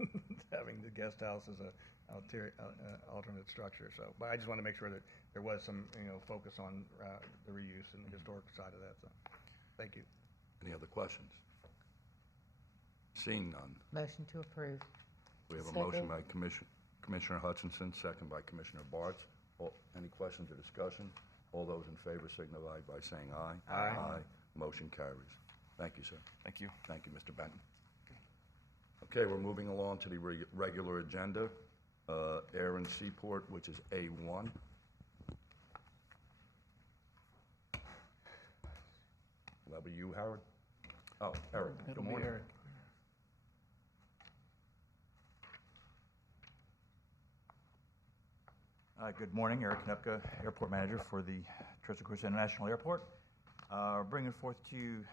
Having the guest house as a alternate structure. So, but I just want to make sure that there was some focus on the reuse and the historic side of that. So, thank you. Any other questions? Seeing none. Motion to approve. We have a motion by Commissioner Hutchinson, second by Commissioner Bartz. Any questions or discussion? All those in favor signify by saying aye. Aye. Motion carries. Thank you, sir. Thank you. Thank you, Mr. Benton. Okay, we're moving along to the regular agenda. Air and Seaport, which is A1. Will that be you, Howard? Oh, Eric. It'll Good be morning. Eric. Good morning, Eric Knupka, Airport Manager for the Tres Cruces International Airport. Bringing forth to you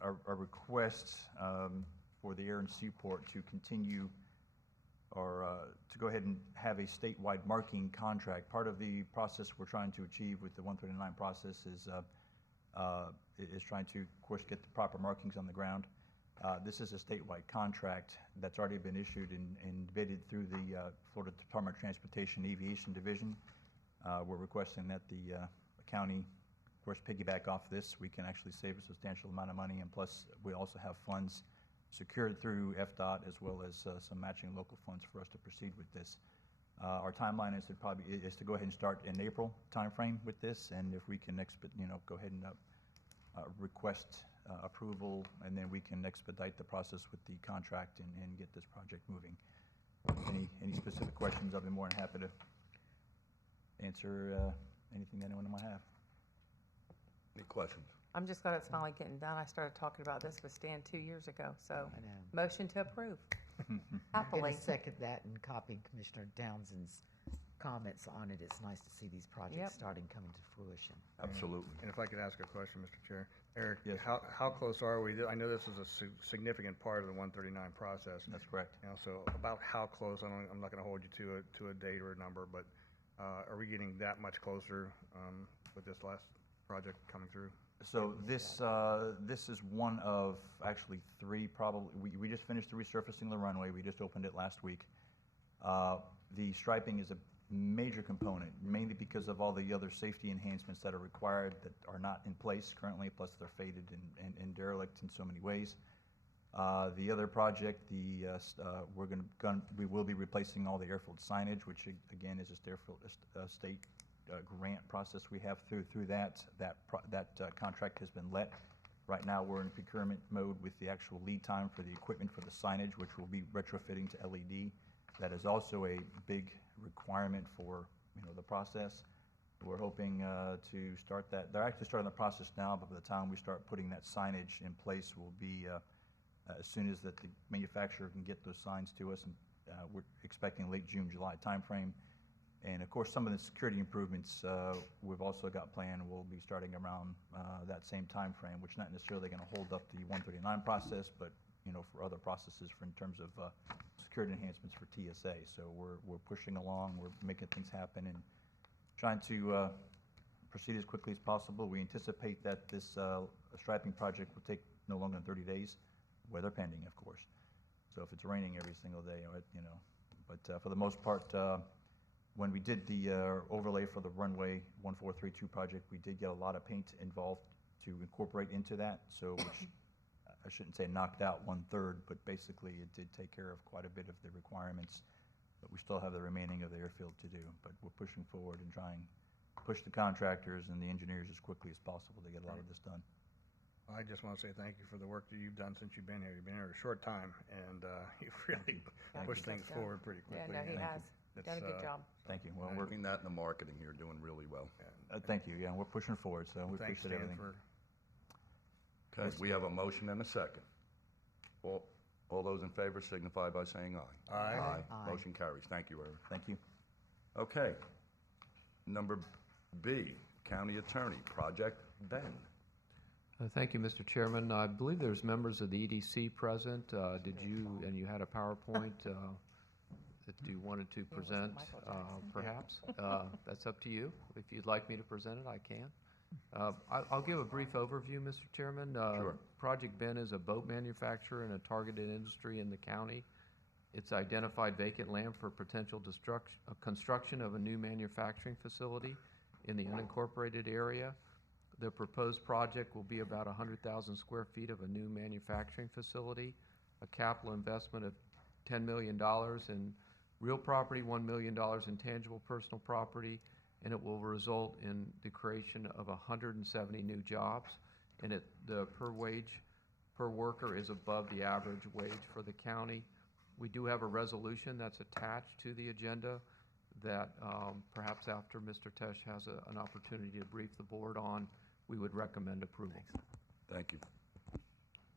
our request for the Air and Seaport to continue or to go ahead and have a statewide marking contract. Part of the process we're trying to achieve with the 139 process is trying to, of course, get the proper markings on the ground. This is a statewide contract that's already been issued and bidded through the Florida Department of Transportation Aviation Division. We're requesting that the county, of course, piggyback off this. We can actually save a substantial amount of money, and plus we also have funds secured through FDOT as well as some matching local funds for us to proceed with this. Our timeline is to go ahead and start in April timeframe with this, and if we can go ahead and request approval, and then we can expedite the process with the contract and get this project moving. Any specific questions? I'll be more than happy to answer anything that anyone might have. Any questions? I'm just glad it's finally getting done. I started talking about this with Stan 2 years ago, so motion to approve. I'm Happily. going to second that and copy Commissioner Townsend's comments on it. It's nice to see these projects starting coming to fruition. Absolutely. And if I could ask a question, Mr. Chair. Eric, Yes. how close are we? I know this is a significant part of the 139 process. That's correct. So about how close, I'm not going to hold you to a date or a number, but are we getting that much closer with this last project coming through? So this is one of actually three probably. We just finished the resurfacing of the runway. We just opened it last week. The striping is a major component, mainly because of all the other safety enhancements that are required that are not in place currently, plus they're faded and derelict in so many ways. The other project, we will be replacing all the airfield signage, which again is just airfield state grant process we have through that. That contract has been let. Right now we're in procurement mode with the actual lead time for the equipment for the signage, which will be retrofitting to LED. That is also a big requirement for the process. We're hoping to start that. They're actually starting the process now, but by the time we start putting that signage in place will be as soon as that the manufacturer can get those signs to us, and we're expecting late June, July timeframe. And of course, some of the security improvements we've also got planned will be starting around that same time frame, which is not necessarily going to hold up the 139 process, but for other processes in terms of security enhancements for TSA. So we're pushing along, we're making things happen, and trying to proceed as quickly as possible. We anticipate that this striping project will take no longer than 30 days, weather pending, of course. So if it's raining every single day, but for the most part. When we did the overlay for the runway 1432 project, we did get a lot of paint involved to incorporate into that. So, which I shouldn't say knocked out 1/3, but basically it did take care of quite a bit of the requirements. But we still have the remaining of the airfield to do. But we're pushing forward and trying to push the contractors and the engineers as quickly as possible to get a lot of this done. I just want to say thank you for the work that you've done since you've been here. You've been here a short time, and you've really pushed things forward pretty quickly. Yeah, no, he has. Done a good job. Thank you. Well, we're working that in the marketing here, doing really well. Thank you. Yeah, we're pushing forward, so we Thanks, appreciate Stan, everything. Okay, we have a motion and a second. All those in favor signify by saying aye. Aye. Aye. Motion carries. Thank you, Eric. Thank you. Okay. Number B, County Attorney, Project Ben. Thank you, Mr. Chairman. I believe there's members of the EDC present. Did you, and you had a PowerPoint that you wanted to present, perhaps? That's up to you. If you'd like me to present it, I can. I'll give a brief overview, Mr. Chairman. Sure. Project Ben is a boat manufacturer and a targeted industry in the county. It's identified vacant land for potential construction of a new manufacturing facility in the unincorporated area. The proposed project will be about 100,000 square feet of a new manufacturing facility, a capital investment of $10 million in real property, $1 million in tangible personal property, and it will result in the creation of 170 new jobs. And the per worker is above the average wage for the county. We do have a resolution that's attached to the agenda that perhaps after Mr. Tesh has an opportunity to brief the board on, we would recommend approval. Thank you.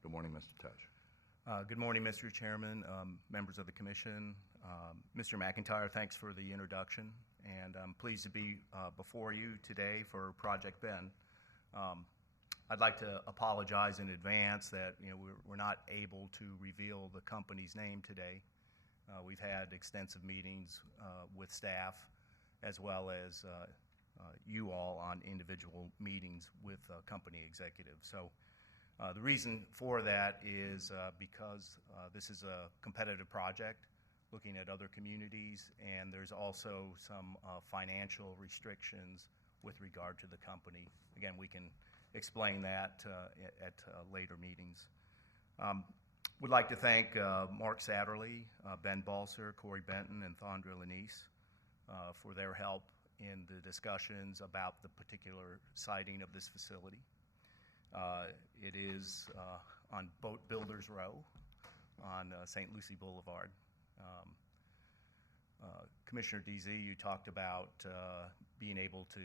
Good morning, Mr. Tesh. Good morning, Mr. Chairman, members of the commission. Mr. McIntyre, thanks for the introduction, and I'm pleased to be before you today for Project Ben. I'd like to apologize in advance that we're not able to reveal the company's name today. We've had extensive meetings with staff as well as you all on individual meetings with company executives. So the reason for that is because this is a competitive project looking at other communities, and there's also some financial restrictions with regard to the company. Again, we can explain that at later meetings. Would like to thank Mark Satterley, Ben Balser, Corey Benton, and Thondra Lanise for their help in the discussions about the particular siting of this facility. It is on Boat Builders Row on St. Lucie Boulevard. Commissioner DZ, you talked about being able to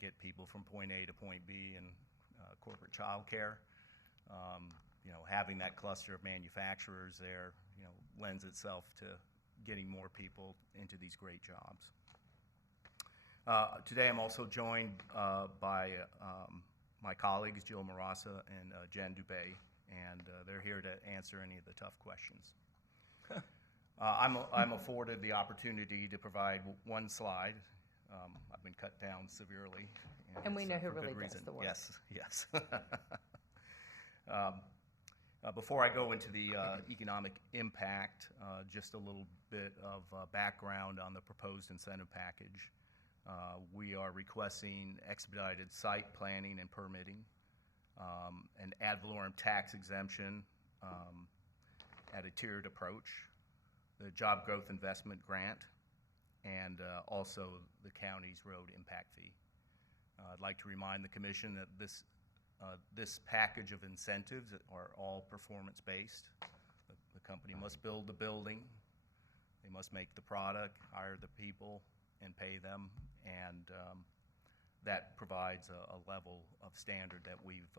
get people from point A to point B in corporate childcare. Having that cluster of manufacturers there, lends itself to getting more people into these great jobs. Today I'm also joined by my colleagues, Jill Marassa and Jen Dubé, and they're here to answer any of the tough questions. I'm afforded the opportunity to provide one slide. I've been cut down severely. And we know who for good really does reason. the work. Yes. Before I go into the economic impact, just a little bit of background on the proposed incentive package. We are requesting expedited site planning and permitting, an ad valorem tax exemption at a tiered approach, the Job Growth Investment Grant, and also the county's road impact fee. I'd like to remind the commission that this package of incentives are all performance-based. The company must build the building, they must make the product, hire the people, and pay them, and that provides a level of standard that we've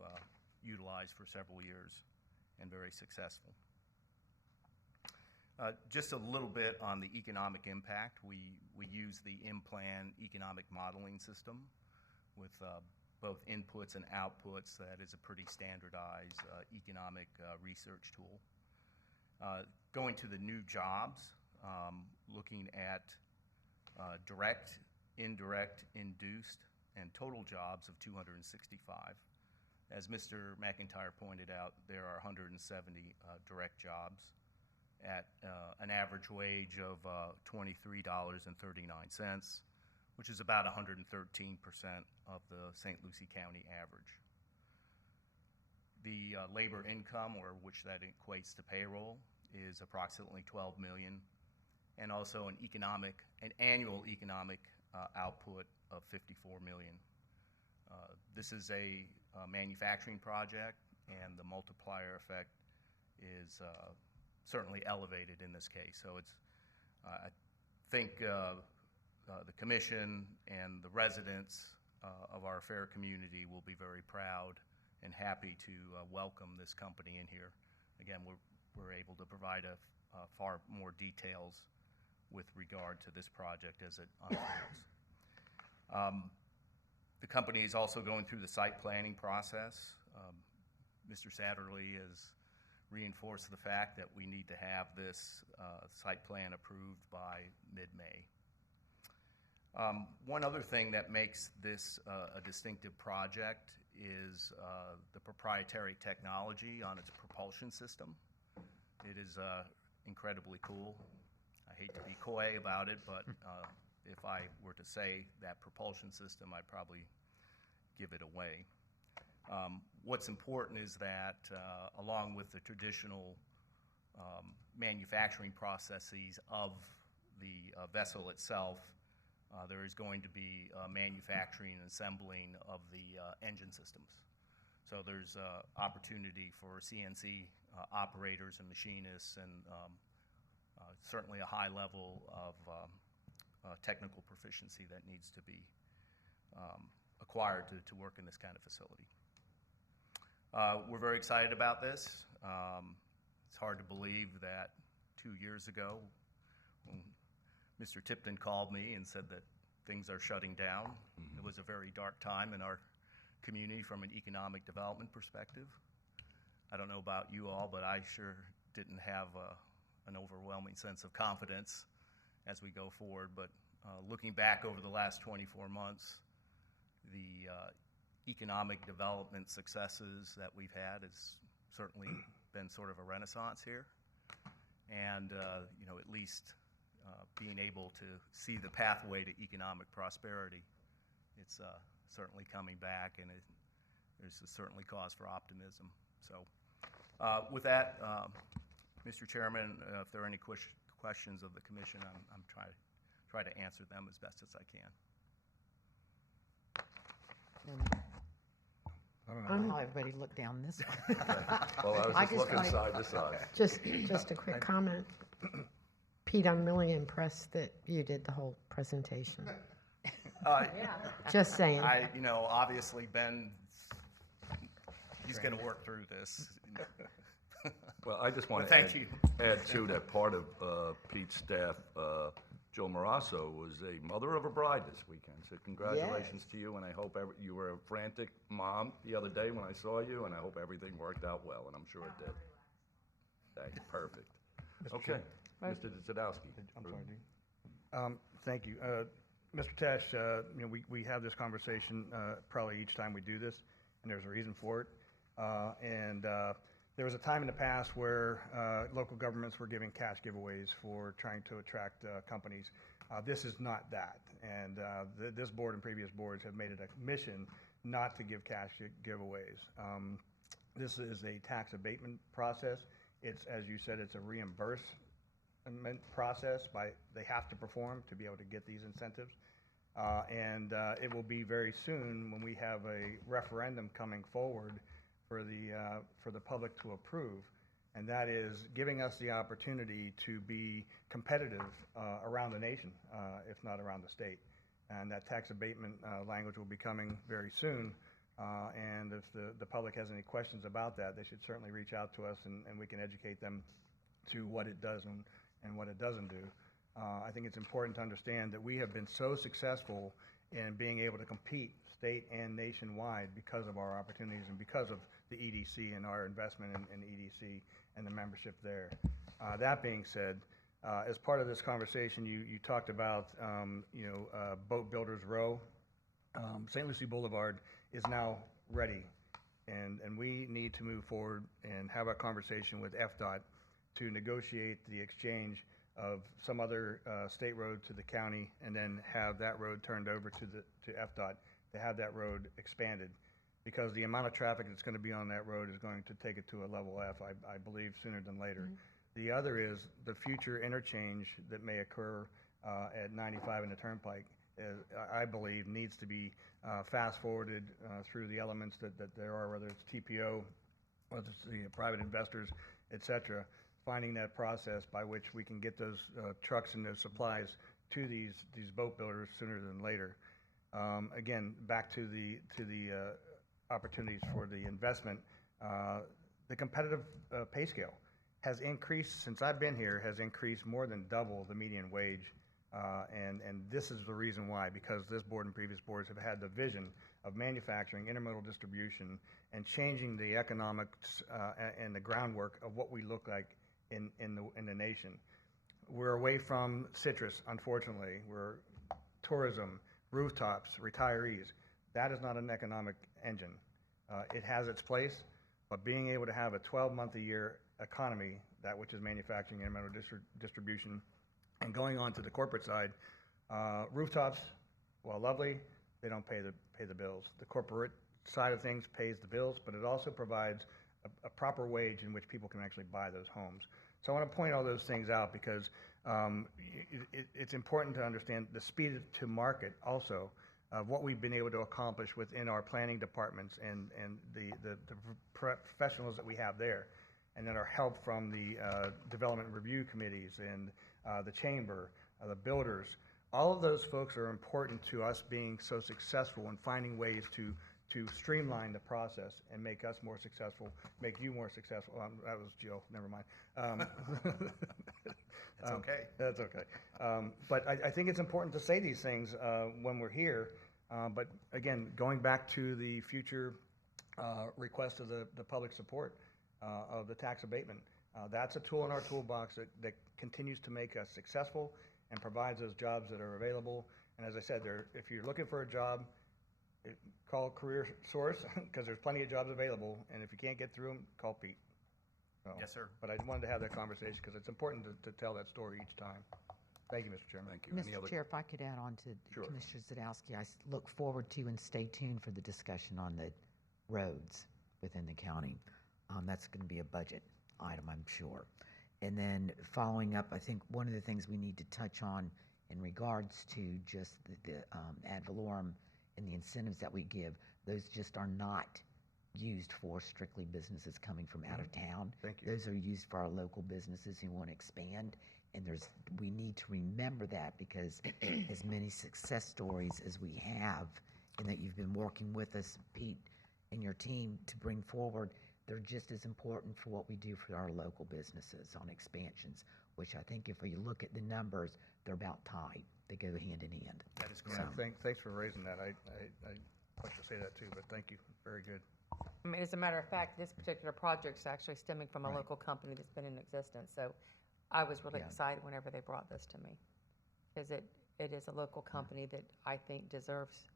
utilized for several years and very successful. Just a little bit on the economic impact. We use the IMPLAN economic modeling system with both inputs and outputs. That is a pretty standardized economic research tool. Going to the new jobs, looking at direct, indirect, induced, and total jobs of 265. As Mr. McIntyre pointed out, there are 170 direct jobs at an average wage of $23.39, which is about 113% of the St. Lucie County average. The labor income, or which that equates to payroll, is approximately $12 million, and also an annual economic output of $54 million. This is a manufacturing project, and the multiplier effect is certainly elevated in this case. So it's, I think the commission and the residents of our fair community will be very proud and happy to welcome this company in here. again, we're able to provide far more details with regard to this project as it unfolds. The company is also going through the site planning process. Mr. Satterley has reinforced the fact that we need to have this site plan approved by mid-May. One other thing that makes this a distinctive project is the proprietary technology on its propulsion system. It is incredibly cool. I hate to be coy about it, but if I were to say that propulsion system, I'd probably give it away. What's important is that along with the traditional manufacturing processes of the vessel itself, there is going to be manufacturing and assembling of the engine systems. So there's opportunity for CNC operators and machinists, and certainly a high level of technical proficiency that needs to be acquired to work in this kind of facility. We're very excited about this. It's hard to believe that 2 years ago, when Mr. Tipton called me and said that things are shutting down, it was a very dark time in our community from an economic development perspective. I don't know about you all, but I sure didn't have an overwhelming sense of confidence as we go forward. But looking back over the last 24 months, the economic development successes that we've had has certainly been sort of a renaissance here. And, at least being able to see the pathway to economic prosperity, it's certainly coming back, and there's certainly cause for optimism. So with that, Mr. Chairman, if there are any questions of the commission, I'm try to answer them as best as I can. I don't know how everybody looked down this way. Well, I was just looking side to side. Just a quick comment. Pete, I'm really impressed that you did the whole presentation. Just saying. Obviously Ben, he's going to work through this. Well, I just want to thank you. add too that part of Pete's staff, Joe Morasso, was a mother of a bride this weekend. So congratulations to you, and I hope you were a frantic mom the other day when I saw you, and I hope everything worked out well, and I'm sure it did. Thanks. Perfect. Okay. Mr. Zadowski. I'm sorry, thank you. Mr. Tesh, we have this conversation probably each time we do this, and there's a reason for it. There was a time in the past where local governments were giving cash giveaways for trying to attract companies. This is not that. And this board and previous boards have made it a mission not to give cash giveaways. This is a tax abatement process. It's, as you said, it's a reimbursement process. They have to perform to be able to get these incentives. It will be very soon when we have a referendum coming forward for the public to approve, and that is giving us the opportunity to be competitive around the nation, if not around the state. And that tax abatement language will be coming very soon. And if the public has any questions about that, they should certainly reach out to us, and we can educate them to what it does and what it doesn't do. I think it's important to understand that we have been so successful in being able to compete state and nationwide because of our opportunities and because of the EDC and our investment in EDC and the membership there. That being said, as part of this conversation, you talked about Boat Builders Row. St. Lucie Boulevard is now ready, and we need to move forward and have a conversation with FDOT to negotiate the exchange of some other state road to the county, and then have that road turned over to FDOT to have that road expanded, because the amount of traffic that's going to be on that road is going to take it to a level F, I believe, sooner than later. The other is the future interchange that may occur at 95 in the Turnpike, I believe, needs to be fast-forwarded through the elements that there are, whether it's TPO, whether it's the private investors, et cetera, finding that process by which we can get those trucks and those supplies to these boat builders sooner than later. Again, back to the opportunities for the investment. the competitive pay scale has increased, since I've been here, has increased more than double the median wage. And this is the reason why, because this board and previous boards have had the vision of manufacturing, intermodal distribution, and changing the economics and the groundwork of what we look like in the nation. We're away from citrus, unfortunately. We're tourism, rooftops, retirees. That is not an economic engine. It has its place, but being able to have a 12-month-a-year economy, that which is manufacturing, intermodal distribution, and going on to the corporate side, rooftops, while lovely, they don't pay the bills. The corporate side of things pays the bills, but it also provides a proper wage in which people can actually buy those homes. So I want to point all those things out because it's important to understand the speed to market also of what we've been able to accomplish within our planning departments and the professionals that we have there, and then our help from the development review committees and the chamber, the builders. All of those folks are important to us being so successful and finding ways to streamline the process and make us more successful, make you more successful. That was Jill, never mind. That's okay. That's okay. But I think it's important to say these things when we're here. But again, going back to the future request of the public support of the tax abatement, that's a tool in our toolbox that continues to make us successful and provides those jobs that are available. And as I said, if you're looking for a job, call Career Source because there's plenty of jobs available. And if you can't get through them, call Pete. So, Yes, sir. But I wanted to have that conversation because it's important to tell that story each time. Thank you, Mr. Chairman. Thank you. Any Mr. other? Chair, if I could add on to Sure. Commissioner Zadowski, I look forward to and stay tuned for the discussion on the roads within the county. That's going to be a budget item, I'm sure. And then following up, I think one of the things we need to touch on in regards to just the ad valorem and the incentives that we give, those just are not used for strictly businesses coming from out of town. Thank you. Those are used for our local businesses who want to expand. And we need to remember that because as many success stories as we have and that you've been working with us, Pete, and your team to bring forward, they're just as important for what we do for our local businesses on expansions, which I think if you look at the numbers, they're about tied. They go hand in hand. That is correct. Thanks for raising that. I like to say that too, but thank you. Very good. I mean, as a matter of fact, this particular project is actually stemming from a Right. local company that's been in existence. So I was really Yeah. excited whenever they brought this to me because it is a local company that I think deserves.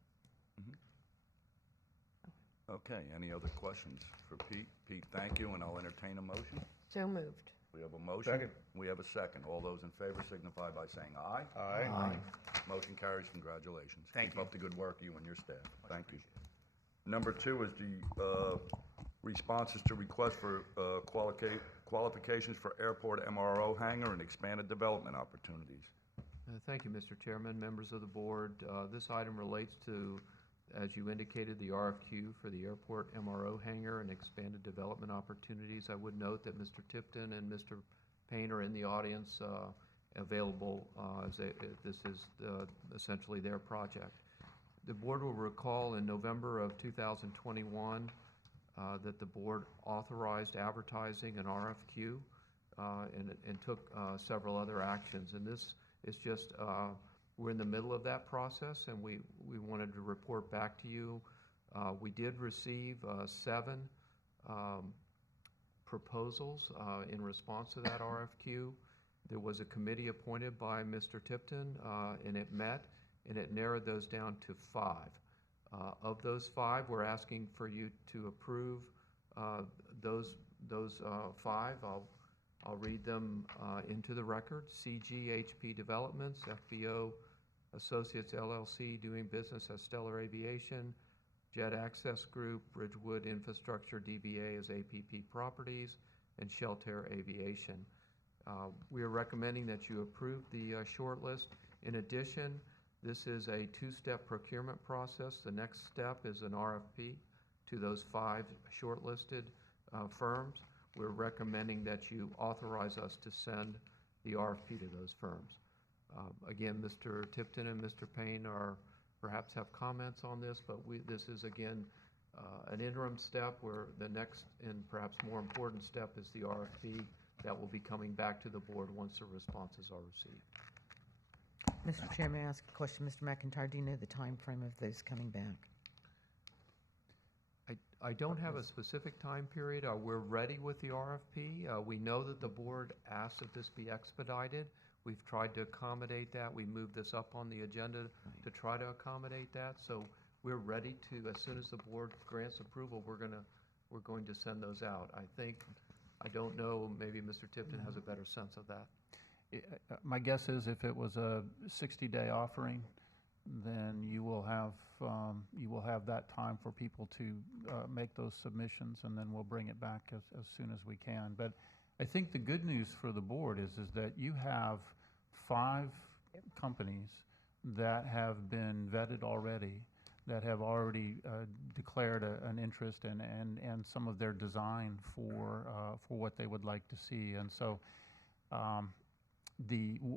Okay, any other questions for Pete? Pete, thank you, and I'll entertain a motion. So moved. We have a motion. Second. We have a second. All those in favor signify by saying aye. Aye. Aye. Motion carries. Congratulations. Thank Keep you. up the good work, you and your staff. Thank you. Number 2 is the responses to requests for qualifications for airport MRO hangar and expanded development opportunities. Thank you, Mr. Chairman, members of the board. This item relates to, as you indicated, the RFQ for the airport MRO hangar and expanded development opportunities. I would note that Mr. Tipton and Mr. Payne are in the audience available as this is essentially their project. The board will recall in November of 2021 that the board authorized advertising an RFQ and took several other actions. And this is just, we're in the middle of that process and we wanted to report back to you. We did receive 7 proposals in response to that RFQ. There was a committee appointed by Mr. Tipton and it met and it narrowed those down to 5. Of those 5, we're asking for you to approve those 5. I'll read them into the record. CGHP Developments, FBO Associates LLC, doing business as Stellar Aviation, Jet Access Group, Bridgewood Infrastructure DBA as APP Properties, and Shelter Aviation. We are recommending that you approve the shortlist. In addition, this is a 2-step procurement process. The next step is an RFP to those 5 shortlisted firms. We're recommending that you authorize us to send the RFP to those firms. Again, Mr. Tipton and Mr. Payne perhaps have comments on this, but this is, again, an interim step where the next and perhaps more important step is the RFP that will be coming back to the board once the responses are received. Mr. Chair, may I ask a question? Mr. McIntyre, do you know the time frame of those coming back? I don't have a specific time period. We're ready with the RFP. We know that the board asked that this be expedited. We've tried to accommodate that. We moved this up on the agenda to try to accommodate that. So we're ready to, as soon as the board grants approval, we're going to send those out. I don't know, maybe Mr. Tipton has a better sense of that. My guess is if it was a 60-day offering, then you will have that time for people to make those submissions, and then we'll bring it back as soon as we can. But I think the good news for the board is that you have 5 companies that have been vetted already, that have already declared an interest and some of their design for what they would like to see. And so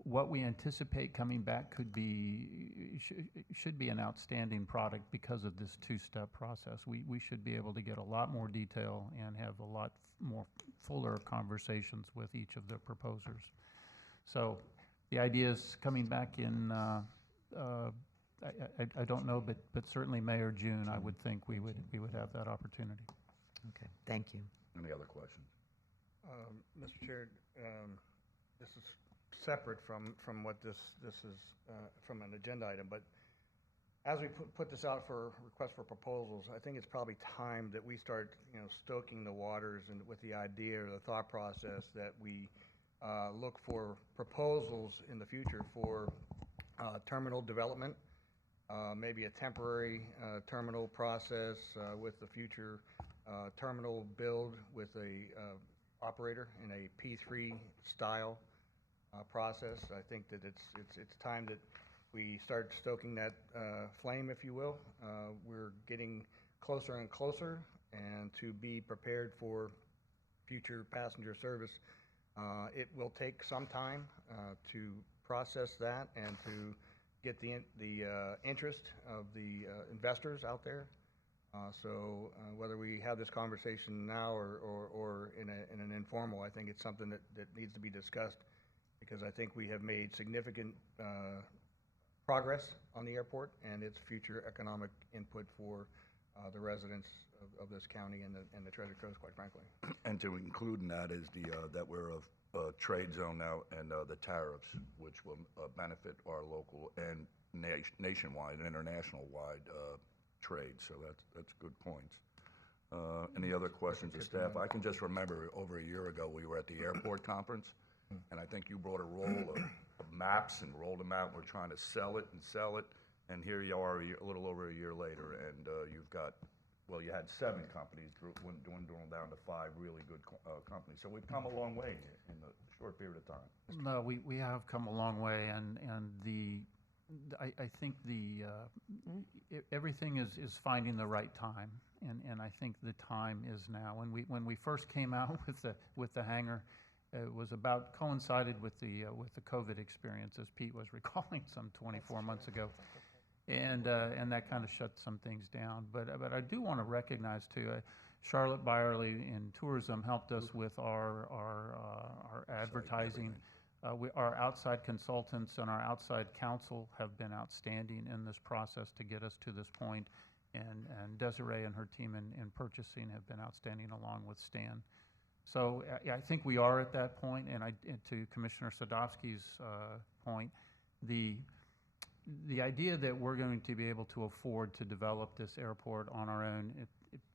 what we anticipate coming back should be an outstanding product because of this 2-step process. We should be able to get a lot more detail and have a lot more fuller conversations with each of the proposers. So the idea is coming back in, I don't know, but certainly May or June, I would think we would have that opportunity. Okay, thank you. Any other questions? Mr. Chair, this is separate from what this is from an agenda item, but as we put this out for request for proposals, I think it's probably time that we start, stoking the waters and with the idea or the thought process that we look for proposals in the future for terminal development, maybe a temporary terminal process with the future terminal build with a operator in a P3 style process. I think that it's time that we start stoking that flame, if you will. We're getting closer and closer, and to be prepared for future passenger service, it will take some time to process that and to get the interest of the investors out there. So whether we have this conversation now or in an informal, I think it's something that needs to be discussed, because I think we have made significant progress on the airport and its future economic input for the residents of this county and the Treasure Coast, quite frankly. And to include in that is that we're a trade zone now, and the tariffs, which will benefit our local and nationwide and international-wide trade. So that's good points. Any other questions of staff? I can just remember over a year ago we were at the airport conference, and I think you brought a roll of maps and rolled them out. We're trying to sell it, and here you are a little over a year later, and you've got, well, you had 7 companies, dwindling down to 5 really good companies. So we've come a long way in a short period of time. No, we have come a long way, and I think everything is finding the right time, and I think the time is now. When we first came out with the hangar, it was about coincided with the COVID experience, as Pete was recalling some 24 months ago, and that kind of shut some things down. But I do want to recognize too, Charlotte Byerly in tourism helped us with our advertising. Our outside consultants and our outside counsel have been outstanding in this process to get us to this point, and Desiree and her team in purchasing have been outstanding along with Stan. So I think we are at that point, and to Commissioner Sadowski's point, the idea that we're going to be able to afford to develop this airport on our own,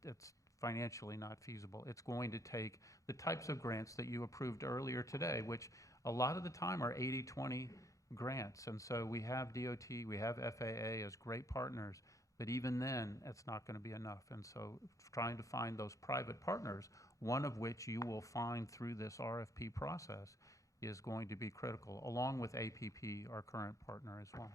it's financially not feasible. It's going to take the types of grants that you approved earlier today, which a lot of the time are 80-20 grants. And so we have DOT, we have FAA as great partners, but even then, it's not going to be enough. And so trying to find those private partners, one of which you will find through this RFP process, is going to be critical, along with APP, our current partner as well.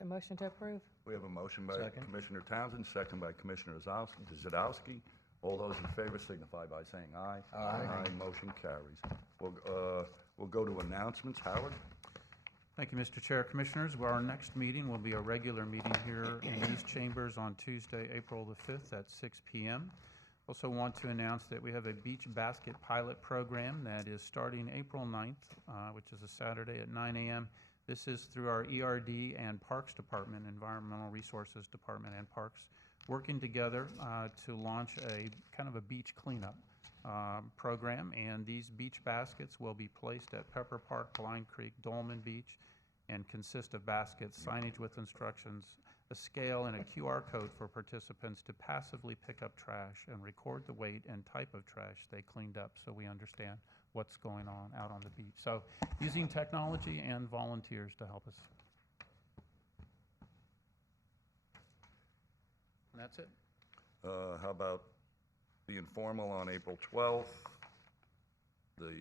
A motion to approve. We have a motion by Commissioner Townsend, second by Commissioner Zadowski. All those in favor signify by saying aye. Aye. Motion carries. We'll go to announcements. Howard? Thank you, Mr. Chair. Commissioners, our next meeting will be a regular meeting here in these chambers on Tuesday, April the 5th at 6 p.m. Also want to announce that we have a beach basket pilot program that is starting April 9th, which is a Saturday at 9 a.m. This is through our ERD and Parks Department, Environmental Resources Department and Parks, working together to launch a kind of a beach cleanup program. And these beach baskets will be placed at Pepper Park, Blind Creek, Dolman Beach, and consist of baskets, signage with instructions, a scale, and a QR code for participants to passively pick up trash and record the weight and type of trash they cleaned up so we understand what's going on out on the beach. So using technology and volunteers to help us. And that's it. How about the informal on April 12th, the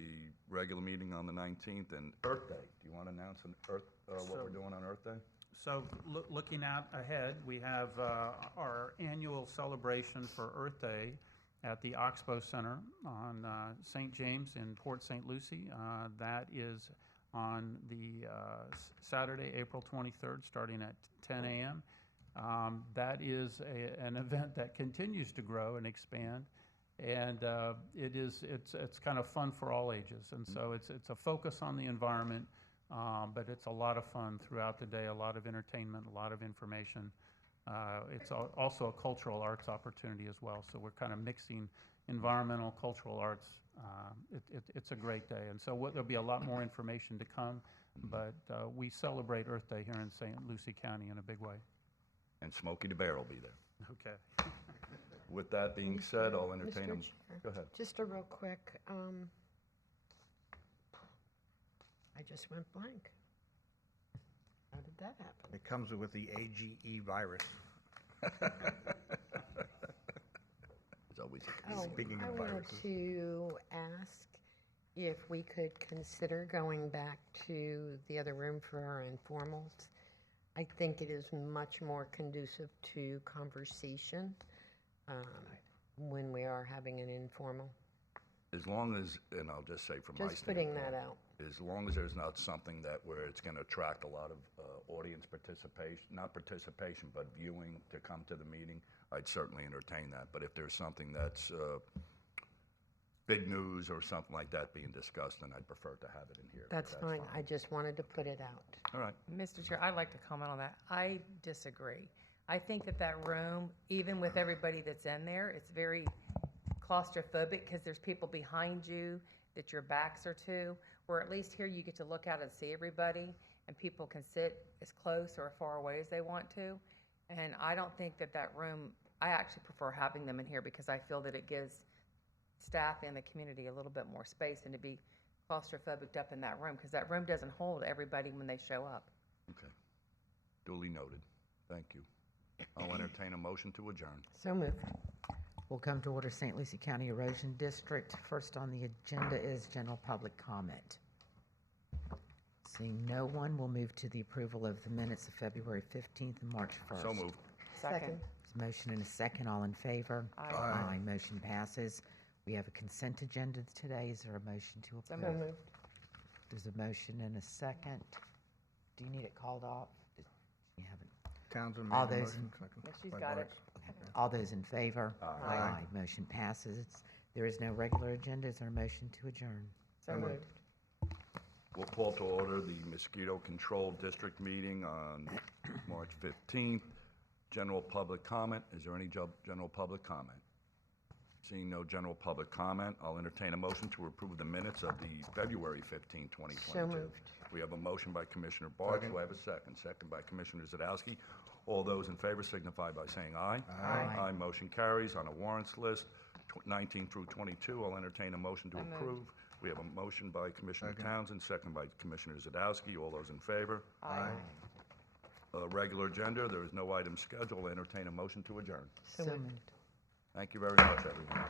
regular meeting on the 19th, and Earth Day? Do you want to announce what we're doing on Earth Day? So looking out ahead, we have our annual celebration for Earth Day at the Oxbow Center on St. James in Port St. Lucie. That is on the Saturday, April 23rd, starting at 10 a.m. That is an event that continues to grow and expand, and it's kind of fun for all ages. And so it's a focus on the environment, but it's a lot of fun throughout the day, a lot of entertainment, a lot of information. It's also a cultural arts opportunity as well. So we're kind of mixing environmental, cultural arts. It's a great day. And so there'll be a lot more information to come, but we celebrate Earth Day here in St. Lucie County in a big way. And Smokey the Bear will be there. Okay. With that being said, I'll entertain Mr. them. Chair, Go ahead. just a real quick, I just went blank. How did that happen? It comes with the AGE virus. It's always Speaking I of wanted viruses. to ask if we could consider going back to the other room for our informals. I think it is much more conducive to conversation when we are having an informal. As long as, and I'll just say from my Just putting that standpoint, out. as long as there's not something where it's going to attract a lot of audience participation, not participation, but viewing to come to the meeting, I'd certainly entertain that. But if there's something that's big news or something like that being discussed, then I'd prefer to have it in here. That's fine. I just wanted to put it out. All right. Mr. Chair, I'd like to comment on that. I disagree. I think that room, even with everybody that's in there, it's very claustrophobic because there's people behind you that your backs are to, where at least here you get to look out and see everybody, and people can sit as close or as far away as they want to. And I don't think that room, I actually prefer having them in here because I feel that it gives staff and the community a little bit more space and to be claustrophobic up in that room, because that room doesn't hold everybody when they show up. Okay. Duly noted. Thank you. I'll entertain a motion to adjourn. So moved. We'll come to order St. Lucie County Erosion District. First on the agenda is general public comment. Seeing no one, we'll move to the approval of the minutes of February 15th and March 1st. So moved. Second. There's a motion and a second. All in favor? Aye. Aye. Motion passes. We have a consent agenda today. Is there a motion to So approve? moved. There's a motion and a second. Do you need it called off? You haven't. Townsend All made the those motion, in- second Yeah, she's by got it. Bartz. All those in favor? Aye. Motion passes. There is no regular agenda. Is there a motion to adjourn? So moved. We'll call to order the Mosquito Control District meeting on March 15th. General public comment. Is there any general public comment? Seeing no general public comment, I'll entertain a motion to approve the minutes of the February 15, 2022. So moved. We have a motion by Commissioner Bartz. Do I have a second? Second by Commissioner Zadowski. All those in favor signify by saying aye. Aye. Aye. Motion carries. On a warrants list, 19 through 22, I'll entertain a motion to So moved. approve. We have a motion by Commissioner Second. Townsend, second by Commissioner Zadowski. All those in favor? Aye. Regular agenda, there is no item scheduled. I'll entertain a motion to adjourn. So moved. Thank you very much, everyone.